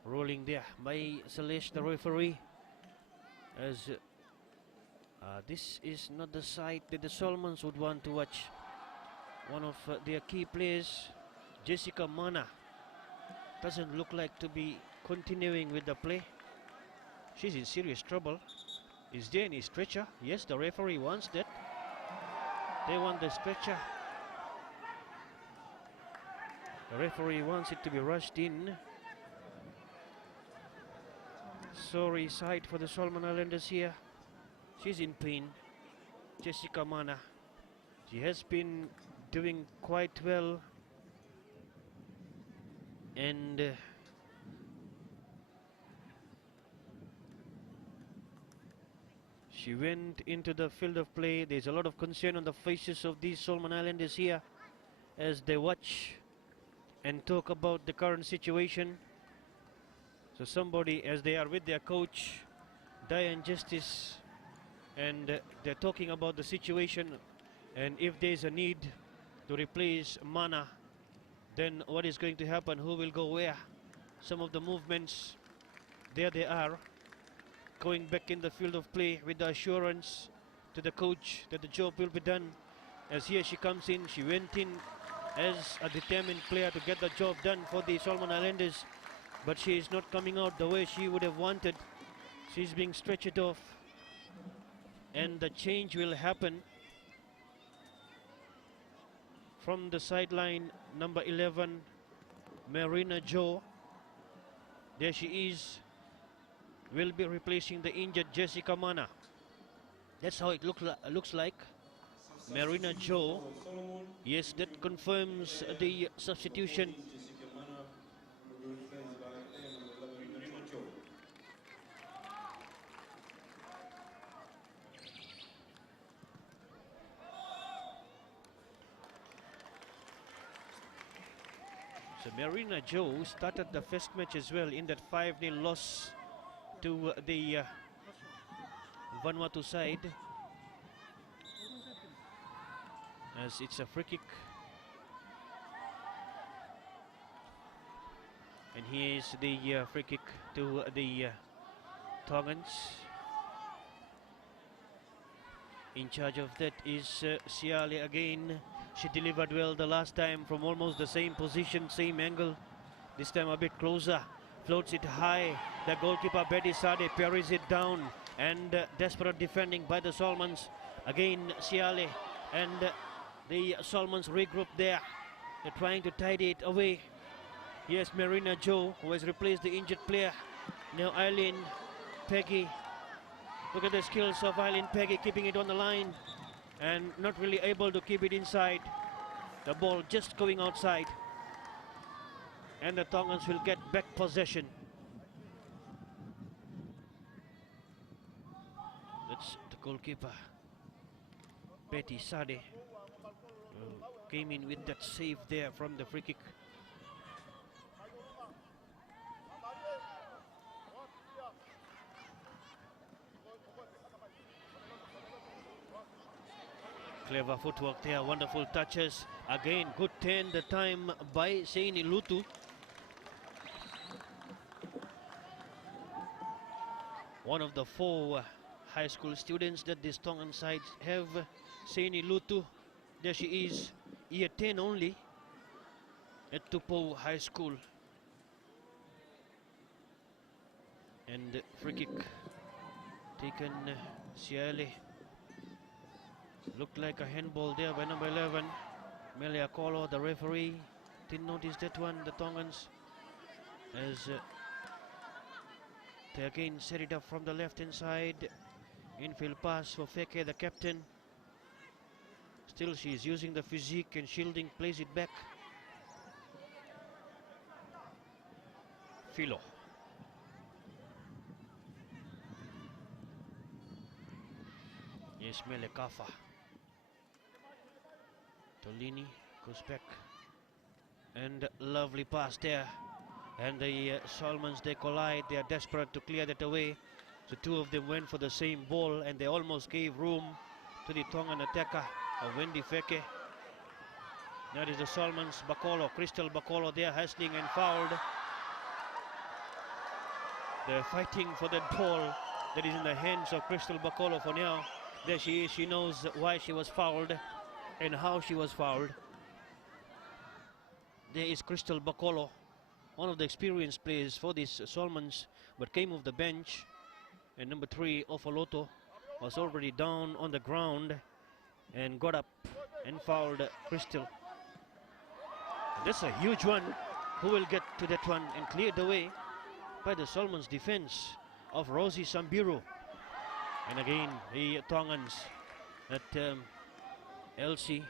rolling there by Celeste, the referee, as this is not the side that the Solomons would want to watch. One of their key players, Jessica Mana, doesn't look like to be continuing with the play. She's in serious trouble. Is there any stretcher? Yes, the referee wants that. They want the stretcher. The referee wants it to be rushed in. Sorry sight for the Solomon Islanders here. She's in pain, Jessica Mana. She has been doing quite well, and she went into the field of play. There's a lot of concern on the faces of these Solomon Islanders here as they watch and talk about the current situation. So somebody, as they are with their coach, Diane Justice, and they're talking about the situation, and if there's a need to replace Mana, then what is going to happen, who will go where. Some of the movements, there they are, going back in the field of play with the assurance to the coach that the job will be done. As here she comes in, she went in as a determined player to get the job done for the Solomon Islanders, but she is not coming out the way she would have wanted. She's being stretched off, and the change will happen from the sideline. Number 11, Marina Joe, there she is, will be replacing the injured Jessica Mana. That's how it looks like. Marina Joe, yes, that confirms the substitution. So Marina Joe started the first match as well in that 5-0 loss to the Vanuatu side. as it's a free kick. And here's the free kick to the Tongans. In charge of that is Siale again. She delivered well the last time from almost the same position, same angle. This time a bit closer. Floats it high. The goalkeeper Betty Sade parries it down. And desperate defending by the Solomons. Again Siale and the Solomons regroup there. They're trying to tidy it away. Yes, Marina Joe, who has replaced the injured player. Now Eileen Peggy. Look at the skills of Eileen Peggy, keeping it on the line and not really able to keep it inside. The ball just going outside. And the Tongans will get back possession. That's the goalkeeper, Betty Sade, who came in with that save there from the free kick. Clever footwork there, wonderful touches. Again, good turn the time by Seini Lutu. One of the 4 high school students that this Tongan side have, Seini Lutu. There she is, year 10 only at Tupou High School. And free kick taken, Siale. Looked like a handball there by number 11, Melia Kolo, the referee. Didn't notice that one, the Tongans. As they again set it up from the left hand side. Infield pass for Feke, the captain. Still she's using the physique and shielding, plays it back. Philo. Yes, Mele Kafa. Tolini goes back. And lovely pass there. And the Solomons, they collide. They are desperate to clear that away. The two of them went for the same ball and they almost gave room to the Tongan attacker of Wendy Feke. That is the Solomons, Bacolo, Crystal Bacolo there hustling and fouled. They're fighting for that ball that is in the hands of Crystal Bacolo for now. There she is, she knows why she was fouled and how she was fouled. There is Crystal Bacolo, one of the experienced players for these Solomons, but came off the bench. And number 3, Ofoloto, was already down on the ground and got up and fouled Crystal. And that's a huge one. Who will get to that one and cleared away by the Solomons defense of Rosie Sambiru. And again, the Tongans, that Elsie,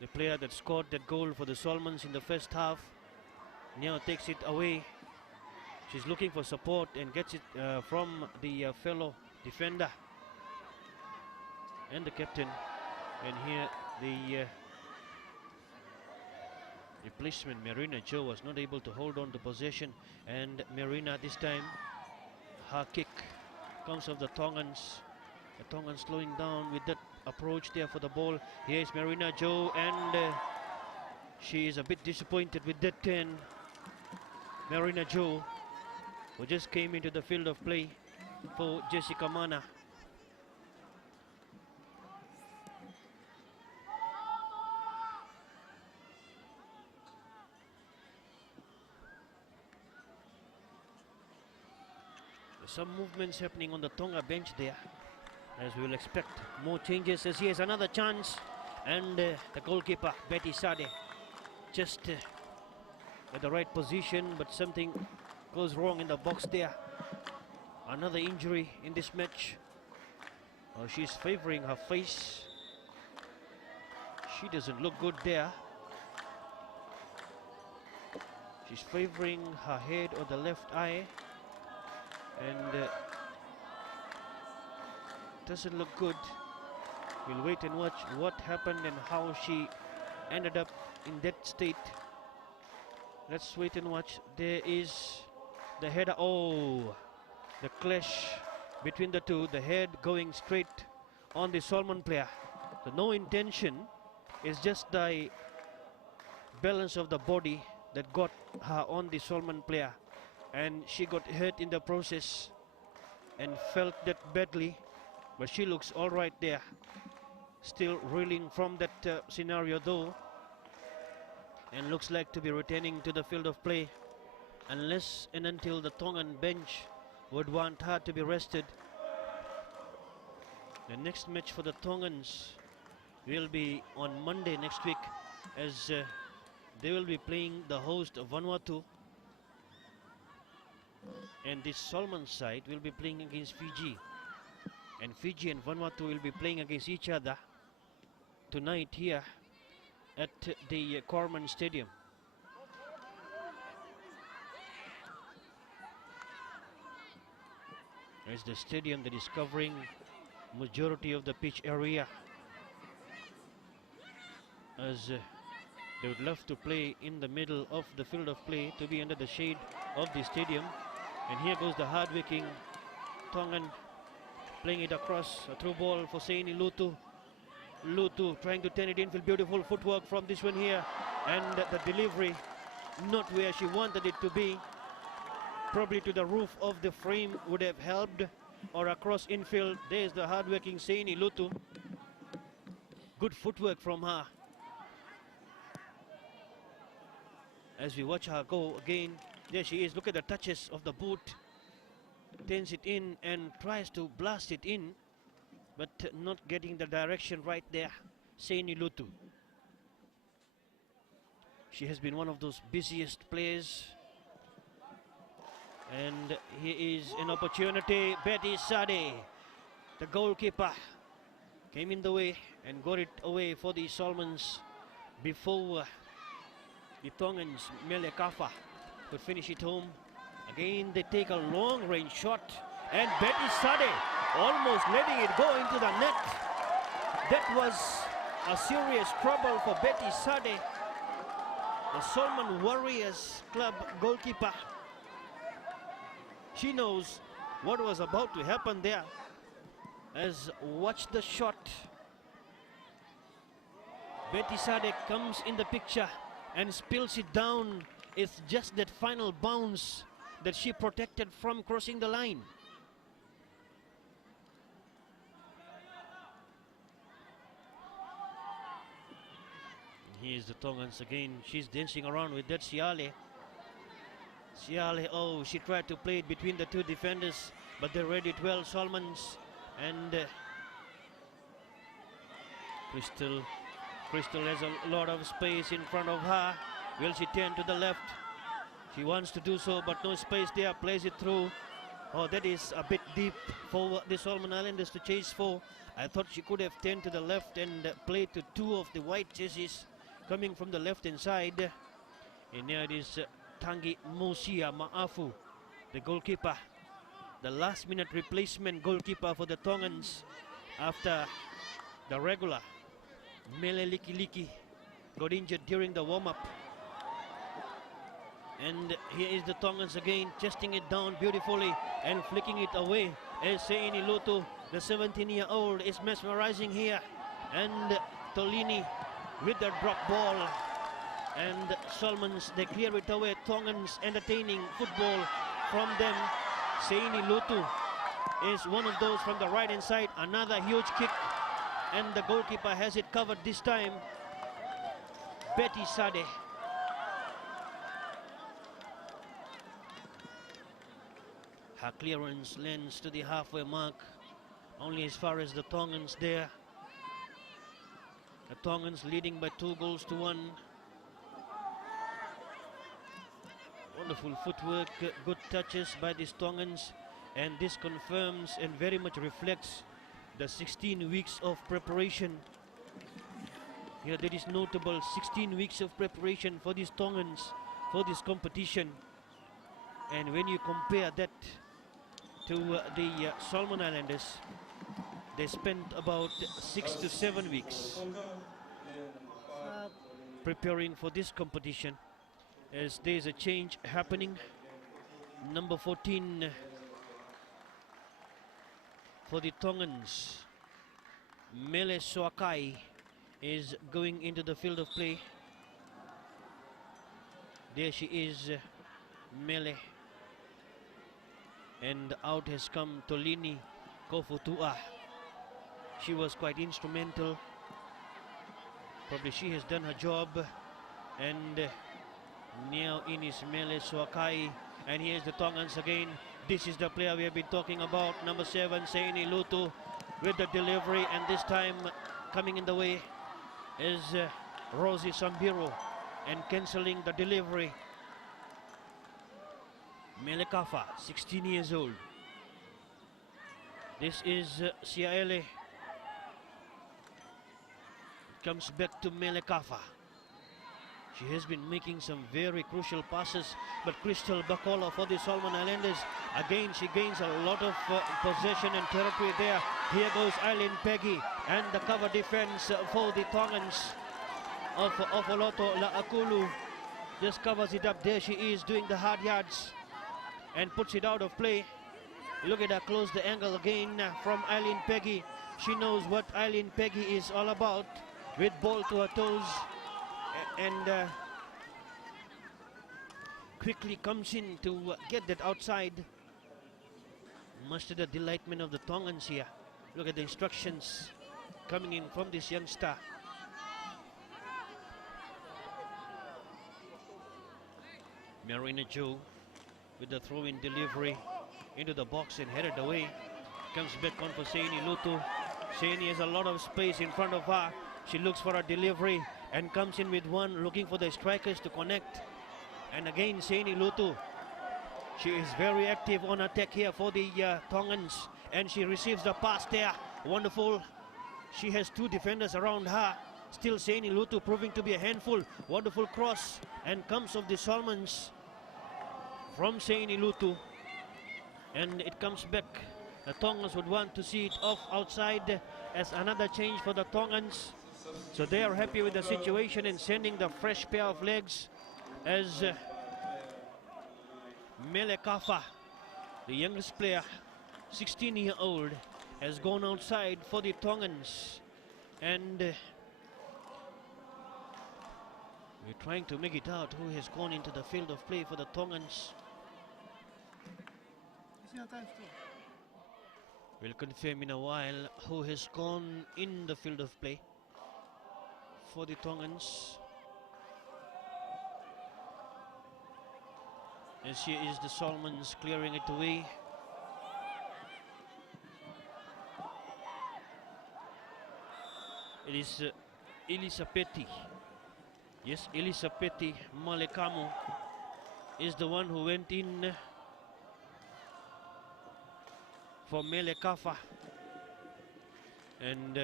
the player that scored that goal for the Solomons in the first half, now takes it away. She's looking for support and gets it from the fellow defender and the captain. And here the replacement, Marina Joe, was not able to hold on to possession. And Marina this time, her kick comes of the Tongans. The Tongans slowing down with that approach there for the ball. Here's Marina Joe, and she is a bit disappointed with that turn. Marina Joe, who just came into the field of play for Jessica Mana. There's some movements happening on the Tonga bench there, as we will expect more changes. As here's another chance, and the goalkeeper Betty Sade just at the right position, but something goes wrong in the box there. Another injury in this match. Oh, she's favoring her face. She doesn't look good there. She's favoring her head or the left eye, and doesn't look good. We'll wait and watch what happened and how she ended up in that state. Let's wait and watch. There is the header. Oh, the clash between the two. The head going straight on the Solomon player. So no intention It's just the balance of the body that got her on the Solomon player, and she got hurt in the process and felt that badly, but she looks all right there, still reeling from that scenario though, and looks like to be returning to the field of play unless and until the Tongan bench would want her to be rested. The next match for the Tongans will be on Monday next week, as they will be playing the host of Vanuatu, and this Solomon side will be playing against Fiji, and Fiji and Vanuatu will be playing against each other tonight here at the Corman Stadium. It's the stadium that is covering majority of the pitch area, as they would love to play in the middle of the field of play, to be under the shade of the stadium. And here goes the hard-working Tongan, playing it across, a through ball for Seini Lutu. Lutu trying to turn it in, beautiful footwork from this one here, and the delivery not where she wanted it to be. Probably to the roof of the frame would have helped, or across infield. There's the hard-working Seini Lutu. Good footwork from her. As we watch her go again, there she is. Look at the touches of the boot. Turns it in and tries to blast it in, but not getting the direction right there. Seini Lutu. She has been one of those busiest players. And here is an opportunity. Betty Sade, the goalkeeper, came in the way and got it away for the Solomons before the Tongans, Mele Kafa, could finish it home. Again, they take a long-range shot, and Betty Sade almost letting it go into the net. That was a serious trouble for Betty Sade, the Solomon Warriors Club goalkeeper. She knows what was about to happen there. As watch the shot. Betty Sade comes in the picture and spills it down. It's just that final bounce that she protected from crossing the line. Here's the Tongans again. She's dancing around with that Siale. Siale, oh, she tried to play it between the two defenders, but they read it well, Solomons. And Crystal has a lot of space in front of her. Will she turn to the left? She wants to do so, but no space there. Plays it through. Oh, that is a bit deep for the Solomon Islanders to chase for. I thought she could have turned to the left and played to two of the white jerseys coming from the left-hand side. And there it is Tangi Mosia Maafu, the goalkeeper, the last-minute replacement goalkeeper for the Tongans after the regular Mele Liki got injured during the warm-up. And here is the Tongans again, chesting it down beautifully and flicking it away. As Seini Lutu, the 17-year-old, is mesmerizing here. And Tolini with the drop ball. And Solomons, they clear it away. Tongans entertaining football from them. Seini Lutu is one of those from the right-hand side. Another huge kick. And the goalkeeper has it covered this time. Betty Sade. Her clearance lands to the halfway mark. Only as far as the Tongans there. The Tongans leading by 2-1. Wonderful footwork, good touches by the Tongans, and this confirms and very much reflects the 16 weeks of preparation. Here that is notable, 16 weeks of preparation for these Tongans for this competition. And when you compare that to the Solomon Islanders, they spent about 6 to 7 weeks preparing for this competition. As there's a change happening. Number 14 for the Tongans, Mele Soakai, is going into the field of play. There she is, Mele. And out has come Tolini Kofutua. She was quite instrumental. Probably she has done her job. And now in is Mele Swakai. And here's the Tongans again. This is the player we have been talking about. Number 7, Seini Lutu with the delivery. And this time coming in the way is Rosie Sambiro and cancelling the delivery. Melekafa, 16 years old. This is Siaele. Comes back to Melekafa. She has been making some very crucial passes, but Crystal Bacola for the Solomon Islanders. Again, she gains a lot of possession and territory there. Here goes Eileen Peggy and the cover defense for the Tongans of Ofoloto La'akulu. Just covers it up. There she is doing the hard yards and puts it out of play. Look at her close the angle again from Eileen Peggy. She knows what Eileen Peggy is all about, with ball to her toes, and quickly comes in to get that outside. Much to the delightment of the Tongans here. Look at the instructions coming in from this youngster. Marina Joe with the throw-in delivery into the box and headed away. Comes back on for Seini Lutu. Seini has a lot of space in front of her. She looks for a delivery and comes in with one, looking for the strikers to connect. And again, Seini Lutu. She is very active on attack here for the Tongans. And she receives the pass there. Wonderful. She has 2 defenders around her. Still Seini Lutu proving to be a handful. Wonderful cross. And comes of the Solomons from Seini Lutu. And it comes back. The Tongans would want to see it off outside as another change for the Tongans. So they are happy with the situation and sending the fresh pair of legs as Melekafa, the youngest player, 16-year-old, has gone outside for the Tongans. And we're trying to make it out who has gone into the field of play for the Tongans. We'll confirm in a while who has gone in the field of play for the Tongans. And here is the Solomons clearing it away. It is Elisapeti. Yes, Elisapeti Malekamo is the one who went in for Melekafa. And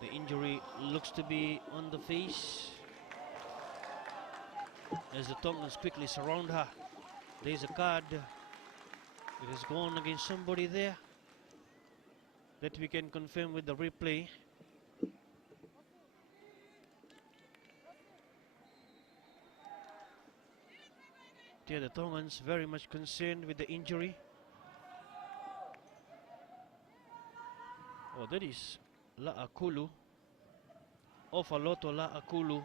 the injury looks to be on the face as the Tongans quickly surround her. There's a card. It has gone against somebody there that we can confirm with the replay. There the Tongans very much concerned with the injury. Oh, that is La'akulu. Ofaloto La'akulu.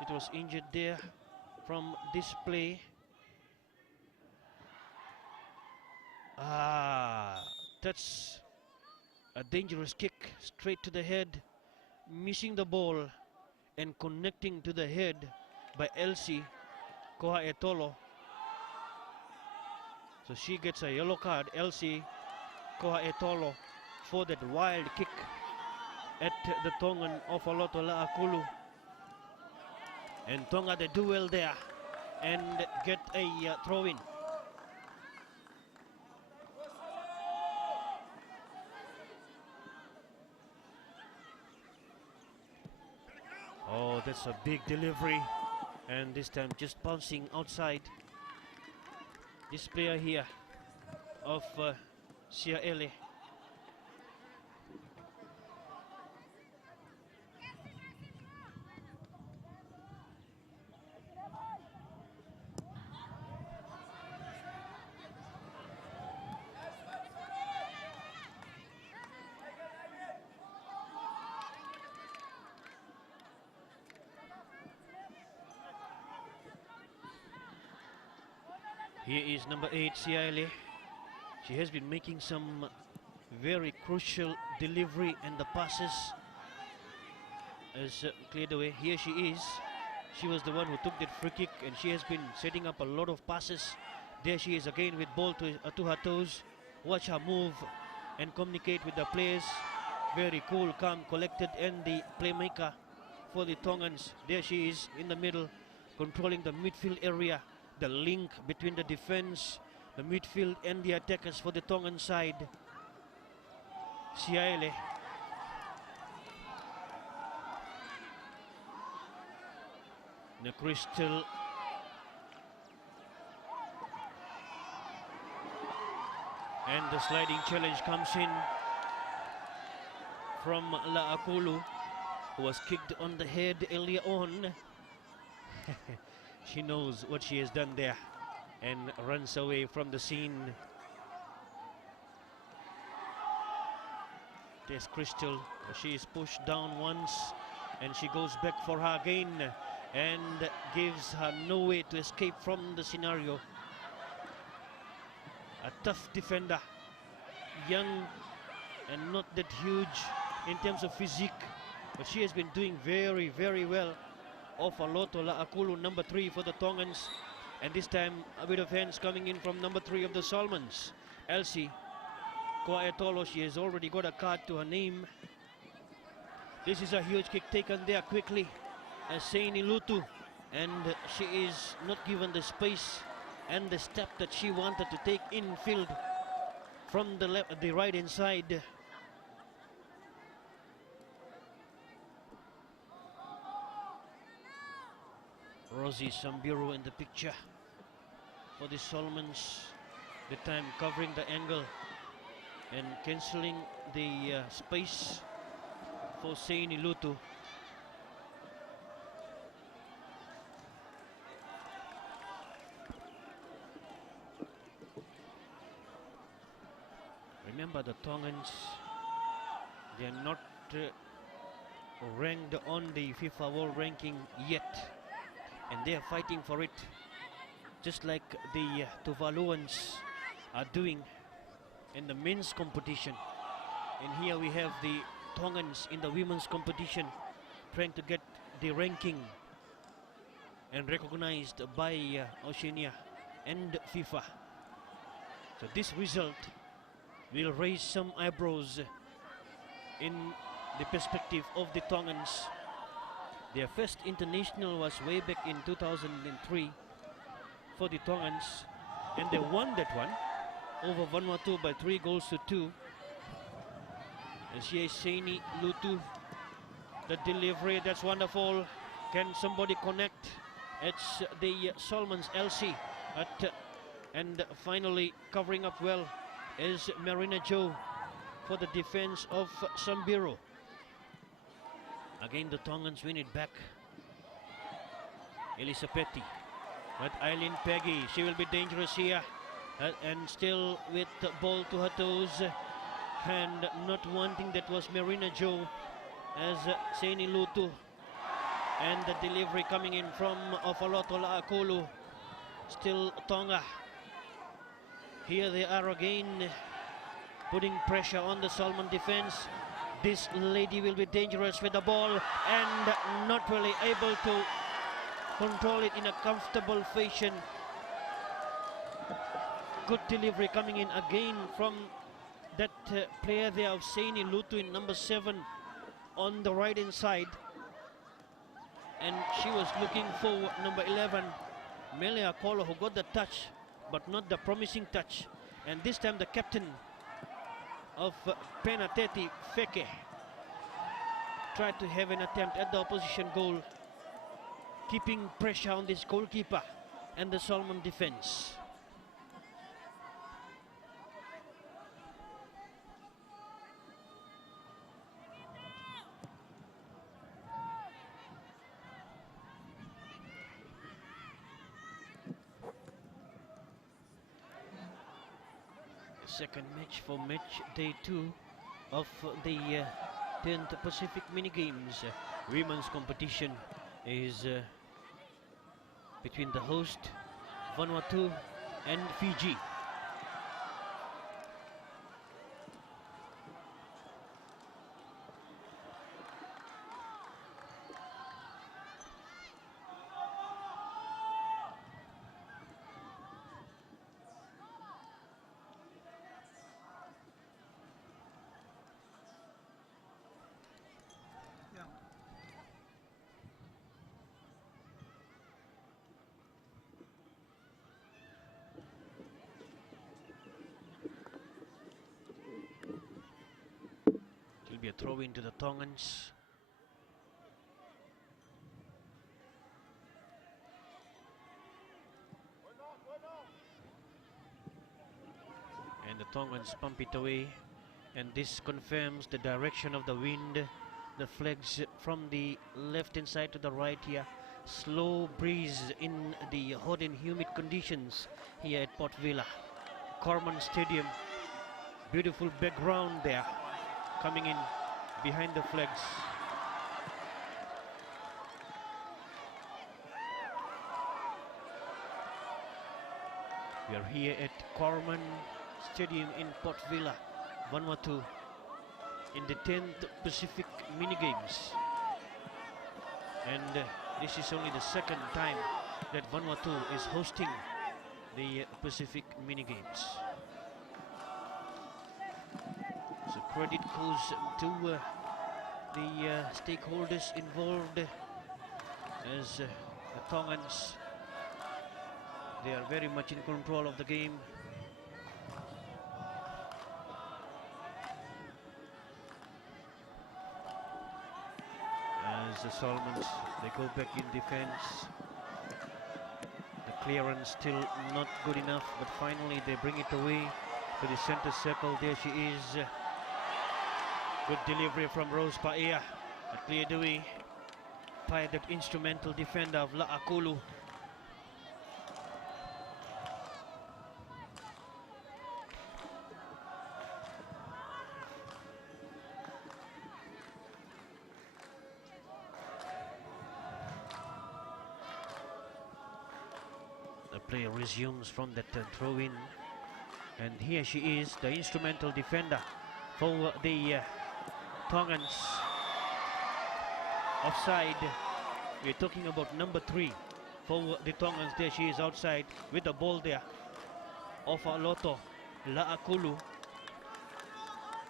It was injured there from this play. That's a dangerous kick straight to the head, missing the ball and connecting to the head by Elsie Kohaetolo. So she gets a yellow card, Elsie Kohaetolo, for that wild kick at the Tongan Ofaloto La'akulu. And Tonga, they do well there and get a throw-in. Oh, that's a big delivery. And this time just bouncing outside. This player here of Siaele. Here is number 8, Siaile. She has been making some very crucial delivery, and the passes is cleared away. Here she is. She was the one who took that free kick, and she has been setting up a lot of passes. There she is again with ball to her toes. Watch her move and communicate with the players. Very cool, calm, collected, and the playmaker for the Tongans. There she is in the middle, controlling the midfield area. The link between the defense, the midfield, and the attackers for the Tongan side. Siaile. The Crystal. And the sliding challenge comes in from La'akulu, who was kicked on the head earlier on. She knows what she has done there and runs away from the scene. There's Crystal. She is pushed down once and she goes back for her again and gives her no way to escape from the scenario. A tough defender, young and not that huge in terms of physique, but she has been doing very, very well. Ofaloto La'akulu, number 3 for the Tongans, and this time a bit of hands coming in from number 3 of the Solomons, Elsie Koaetolo. She has already got a card to her name. This is a huge kick taken there quickly as Seini Lutu, and she is not given the space and the step that she wanted to take infield from the right hand side. Rosie Sambiru in the picture for the Solomons, the time covering the angle and cancelling the space for Seini Lutu. Remember, the Tongans, they are not ranked on the FIFA World Ranking yet, and they are fighting for it, just like the Tuvaluans are doing in the men's competition. And here we have the Tongans in the women's competition, trying to get the ranking and recognized by Oceania and FIFA. So this result will raise some eyebrows in the perspective of the Tongans. Their first international was way back in 2003 for the Tongans, and they won that one over Vanuatu by 3-2. And here is Seini Lutu, the delivery, that's wonderful. Can somebody connect? It's the Solomons, Elsie, and finally covering up well is Marina Joe for the defense of Sambiru. Again, the Tongans win it back. Elisapetti, but Eileen Peggy, she will be dangerous here, and still with the ball to her toes, and not wanting that was Marina Joe as Seini Lutu, and the delivery coming in from Ofaloto La'akulu. Still Tonga. Here they are again, putting pressure on the Solomon defense. This lady will be dangerous with the ball and not really able to control it in a comfortable fashion. Good delivery coming in again from that player there of Seini Lutu in number 7 on the right hand side. And she was looking for number 11, Melia Kolo, who got the touch, but not the promising touch. And this time the captain of Penateti, Feke, tried to have an attempt at the opposition goal, keeping pressure on this goalkeeper and the Solomon defense. Second match for match day 2 of the 10th Pacific Mini Games. Women's competition is between the host Vanuatu and Fiji. Yeah. It'll be a throw into the Tongans. And the Tongans pump it away, and this confirms the direction of the wind. The flags from the left hand side to the right here. Slow breeze in the hot and humid conditions here at Port Vila. Corman Stadium. Beautiful background there coming in behind the flags. We are here at Corman Stadium in Port Vila, Vanuatu, in the 10th Pacific Mini Games. And this is only the second time that Vanuatu is hosting the Pacific Mini Games. So credit goes to the stakeholders involved, as the Tongans, they are very much in control of the game. As the Solomons, they go back in defense. The clearance still not good enough, but finally they bring it away to the center circle. There she is. Good delivery from Rose Paea. Cleared away by the instrumental defender of La'akulu. The play resumes from that throw-in, and here she is, the instrumental defender for the Tongans. Offside. We're talking about number 3 for the Tongans. There she is outside with the ball there of Loto La'akulu,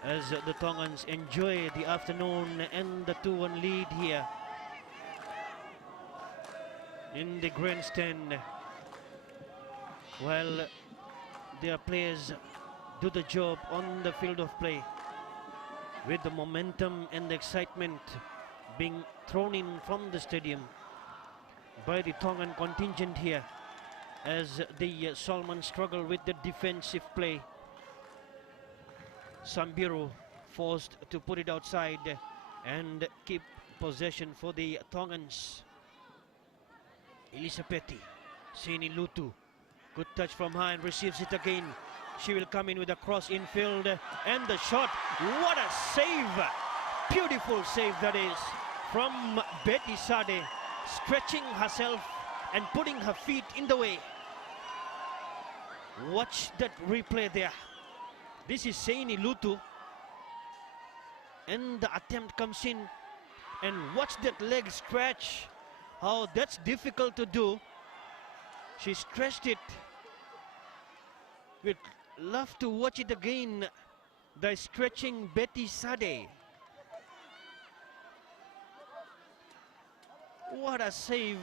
as the Tongans enjoy the afternoon and the 2-1 lead here in the grandstand, while their players do the job on the field of play, with the momentum and the excitement being thrown in from the stadium by the Tongan contingent here, as the Solomons struggle with the defensive play. Sambiru forced to put it outside and keep possession for the Tongans. Elisabeti, Sini Lutu, good touch from her and receives it again. She will come in with a cross infield and the shot. What a save! Beautiful save that is from Betty Sade, stretching herself and putting her feet in the way. Watch that replay there. This is Seini Lutu, and the attempt comes in, and watch that leg stretch. How that's difficult to do. She stretched it. We'd love to watch it again. The stretching Betty Sade. What a save.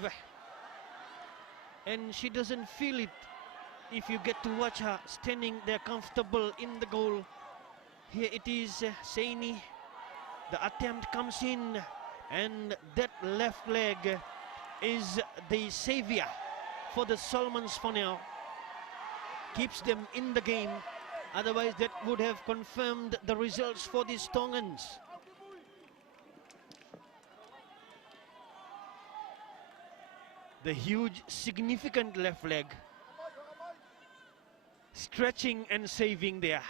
And she doesn't feel it if you get to watch her standing there comfortable in the goal. Here it is, Seini. The attempt comes in, and that left leg is the savior for the Solomons for now. Keeps them in the game. Otherwise that would have confirmed the results for these Tongans. The huge significant left leg, stretching and saving there.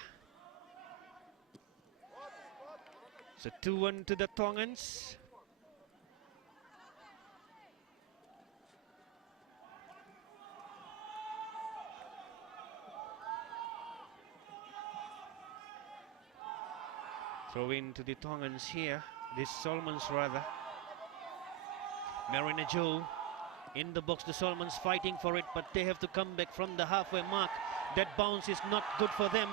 So 2-1 to the Tongans. Throw in to the Tongans here. The Solomons rather. Marina Joe in the box. The Solomons fighting for it, but they have to come back from the halfway mark. That bounce is not good for them.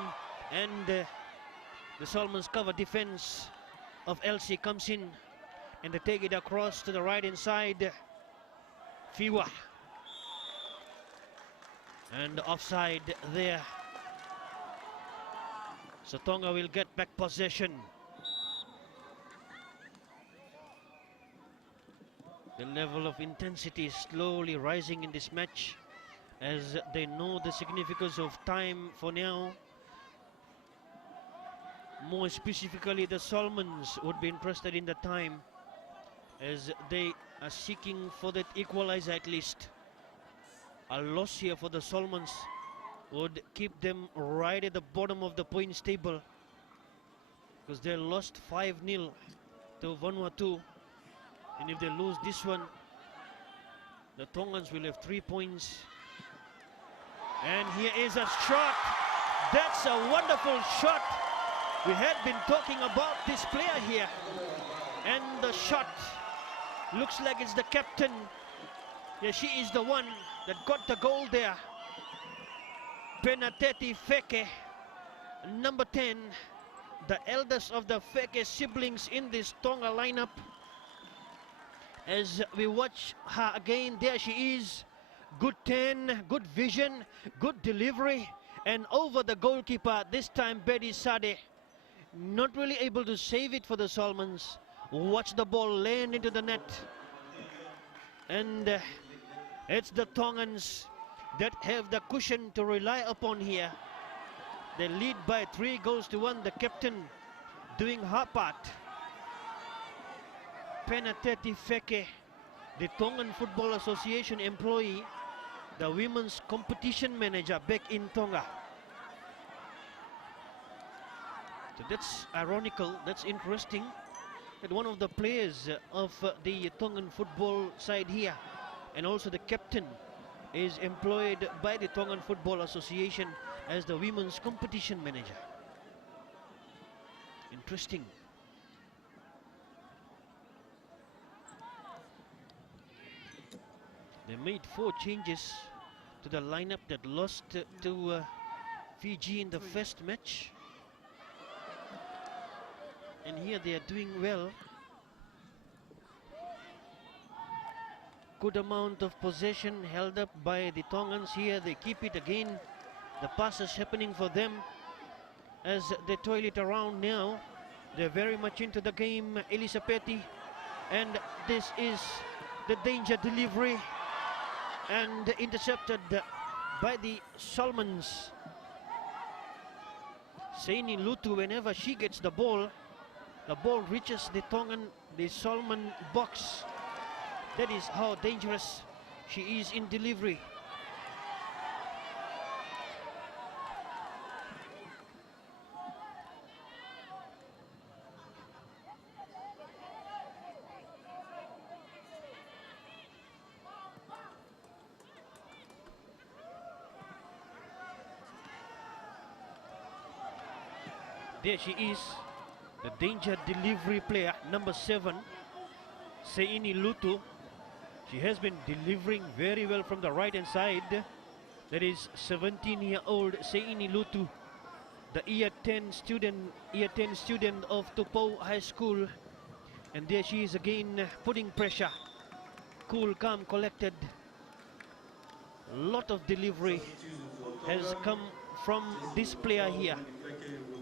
And the Solomons cover defense of LC comes in. And they take it across to the right hand side. Fiwa. And offside there. So Tonga will get back possession. The level of intensity is slowly rising in this match as they know the significance of time for now. More specifically, the Solomons would be interested in the time as they are seeking for that equalizer at least. A loss here for the Solomons would keep them right at the bottom of the points table because they lost 5-0 to Vanuatu. And if they lose this one, the Tongans will have 3 points. And here is a shot. That's a wonderful shot. We had been talking about this player here. And the shot looks like it's the captain. Yeah, she is the one that got the goal there. Penateti Feke, number 10. The eldest of the Feke siblings in this Tonga lineup. As we watch her again, there she is. Good 10, good vision, good delivery. And over the goalkeeper, this time Betty Sade. Not really able to save it for the Solomons. Watch the ball land into the net. And it's the Tongans that have the cushion to rely upon here. They lead by 3-1. The captain doing her part. Penateti Feke, the Tongan Football Association employee, the women's competition manager back in Tonga. So that's ironical, that's interesting, that one of the players of the Tongan football side here and also the captain is employed by the Tongan Football Association as the women's competition manager. Interesting. They made 4 changes to the lineup that lost to Fiji in the first match. And here they are doing well. Good amount of possession held up by the Tongans here. They keep it again. The passes happening for them as they toil it around now. They're very much into the game, Elisabeti. And this is the danger delivery. And intercepted by the Solomons. Saini Lutu, whenever she gets the ball reaches the Solomon box. That is how dangerous she is in delivery. There she is, the danger delivery player, number 7, Seini Lutu. She has been delivering very well from the right hand side. That is 17-year-old Seini Lutu, the year 10 student of Tupou High School. And there she is again, putting pressure. Cool, calm, collected. Lot of delivery has come from this player here.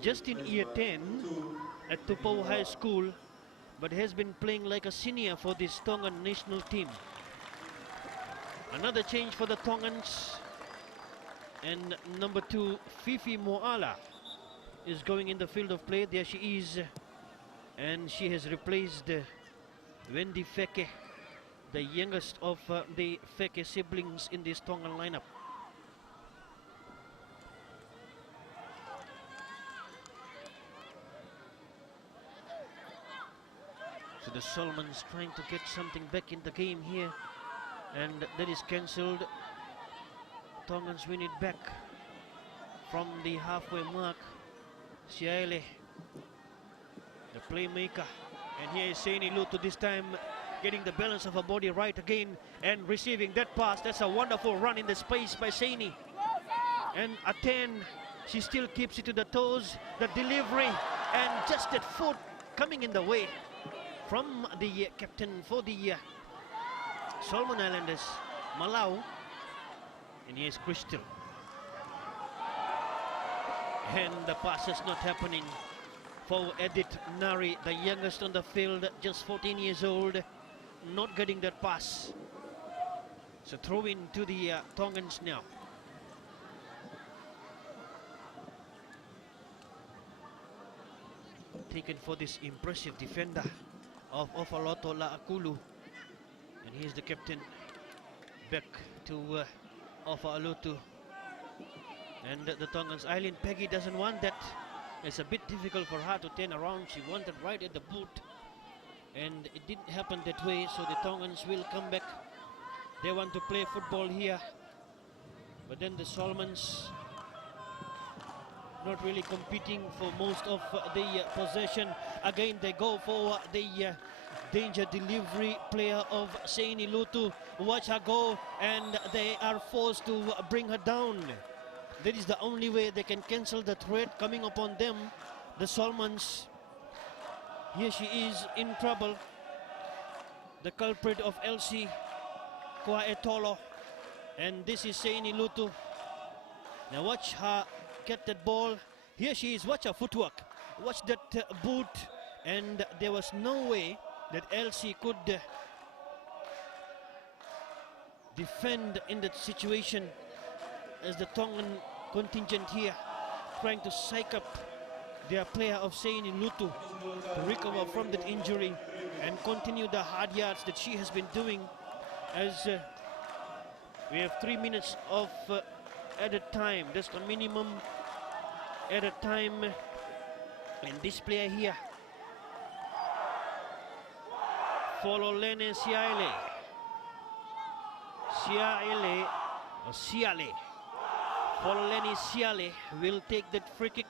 Just in year 10 at Tupou High School, but has been playing like a senior for this Tongan national team. Another change for the Tongans, and number 2, Fifi Moala, is going in the field of play. There she is, and she has replaced Wendy Feke, the youngest of the Feke siblings in this Tongan lineup. So the Solomons trying to get something back in the game here, and that is cancelled. Tongans win it back from the halfway mark. Siaele the playmaker. And here is Saini Lutu this time getting the balance of her body right again and receiving that pass. That's a wonderful run in the space by Saini. And a 10, she still keeps it to the toes, the delivery, and just that foot coming in the way from the captain for the Solomon Islanders, Malau. And here's Crystal. And the pass is not happening for Edith Nari, the youngest on the field, just 14 years old, not getting that pass. So throw in to the Tongans now. Taken for this impressive defender of Ofaloto Laakulu. And here's the captain back to Ofalotu. And the Tongans, Eileen Peggy doesn't want that. It's a bit difficult for her to turn around. She wanted right at the boot. And it didn't happen that way, so the Tongans will come back. They want to play football here. But then the Solomons not really competing for most of the possession. Again, they go for the danger delivery player of Saini Lutu. Watch her go, and they are forced to bring her down. That is the only way they can cancel the threat coming upon them. The Solomons. Here she is in trouble. The culprit of LC, Kwaetolo. And this is Saini Lutu. Now watch her get that ball. Here she is. Watch her footwork. Watch that boot. And there was no way that LC could defend in that situation, as the Tongan contingent here trying to psych up their player of Saini Lutu to recover from that injury and continue the hard yards that she has been doing, as we have 3 minutes of added time. That's the minimum added time. And this player here, Fololene Siale. Fololene Siale will take that free kick.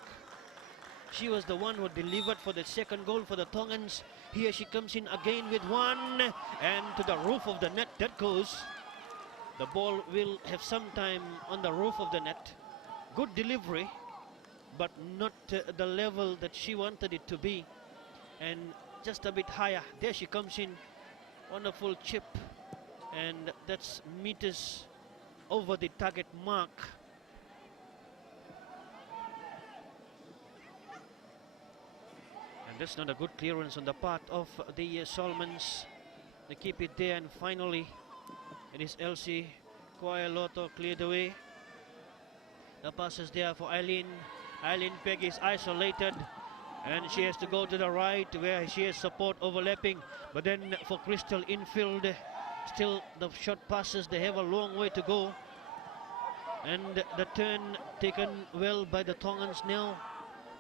She was the one who delivered for the second goal for the Tongans. Here she comes in again with one, and to the roof of the net that goes. The ball will have some time on the roof of the net. Good delivery, but not the level that she wanted it to be, and just a bit higher. There she comes in, wonderful chip, and that's meters over the target mark. And that's not a good clearance on the part of the Solomons. They keep it there, and finally it is LC Kwailoto cleared away. The pass is there for Eileen. Eileen Pegg is isolated, and she has to go to the right where she has support overlapping. But then for Crystal infield, still the short passes, they have a long way to go. And the turn taken well by the Tongans now.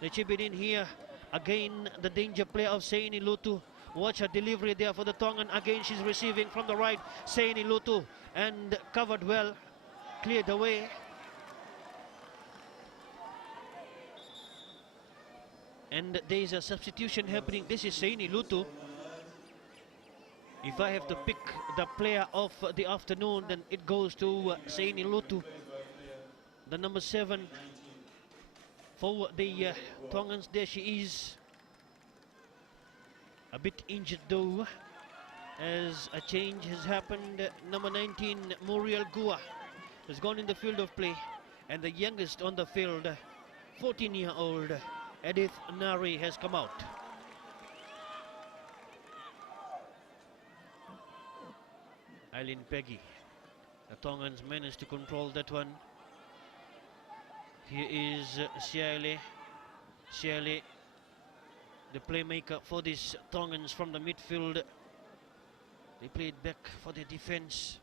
They chip it in here. Again, the danger player of Saini Lutu. Watch her delivery there for the Tongan. Again, she's receiving from the right. Saini Lutu, and covered well, cleared away. And there is a substitution happening. This is Saini Lutu. If I have to pick the player of the afternoon, then it goes to Saini Lutu, the number 7 for the Tongans. There she is, a bit injured though, as a change has happened. Number 19, Muriel Gua, has gone in the field of play, and the youngest on the field, 14-year-old Edith Nari, has come out. Eileen Peggy. The Tongans managed to control that one. Here is Siale. Siale, the playmaker for these Tongans from the midfield. They played back for the defense.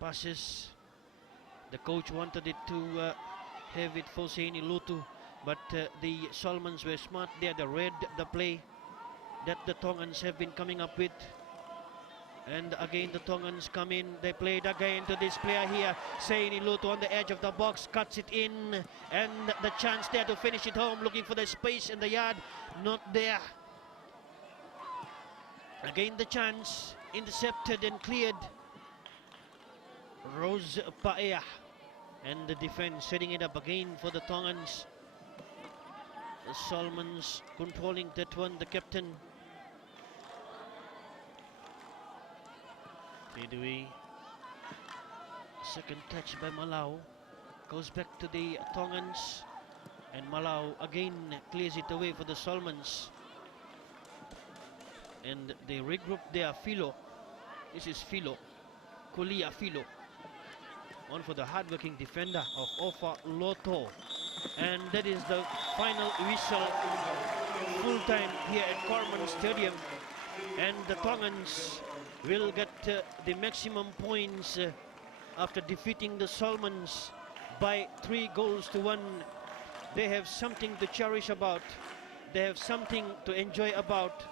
Passes. The coach wanted it to have it for Saini Lutu, but the Solomons were smart there. They read the play that the Tongans have been coming up with, And again the Tongans come in. They played again to this player here. Saini Luto on the edge of the box, cuts it in. And the chance there to finish it home, looking for the space in the yard. Not there. Again the chance, intercepted and cleared. Rose Paea. And the defense setting it up again for the Tongans. The Solomons controlling that one, the captain. Tidui. Second touch by Malau. Goes back to the Tongans. And Malau again clears it away for the Solomons. And they regroup there. Philo. This is Philo. Kulia Philo. One for the hard-working defender of Ofa Loto. And that is the final whistle, full-time here at Corman Stadium. And the Tongans will get the maximum points after defeating the Solomons by 3-1. They have something to cherish about. They have something to enjoy about.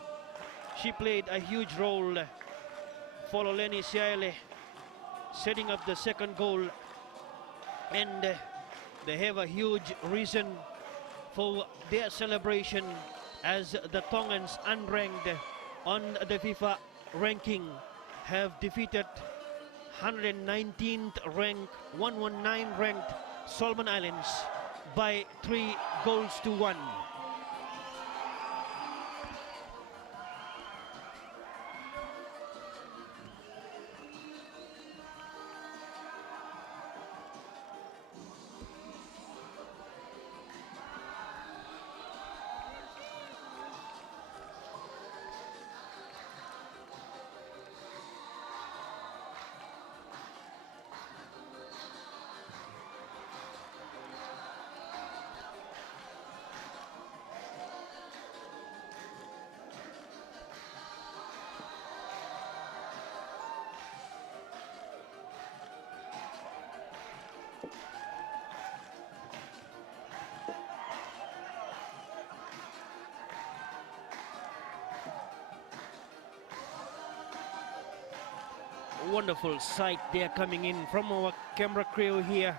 She played a huge role for Oleni Siaele, setting up the second goal. And they have a huge reason for their celebration as the Tongans, unranked on the FIFA ranking, have defeated 119th ranked, 119 ranked Solomon Islands by 3-1. Wonderful sight there coming in from our camera crew here.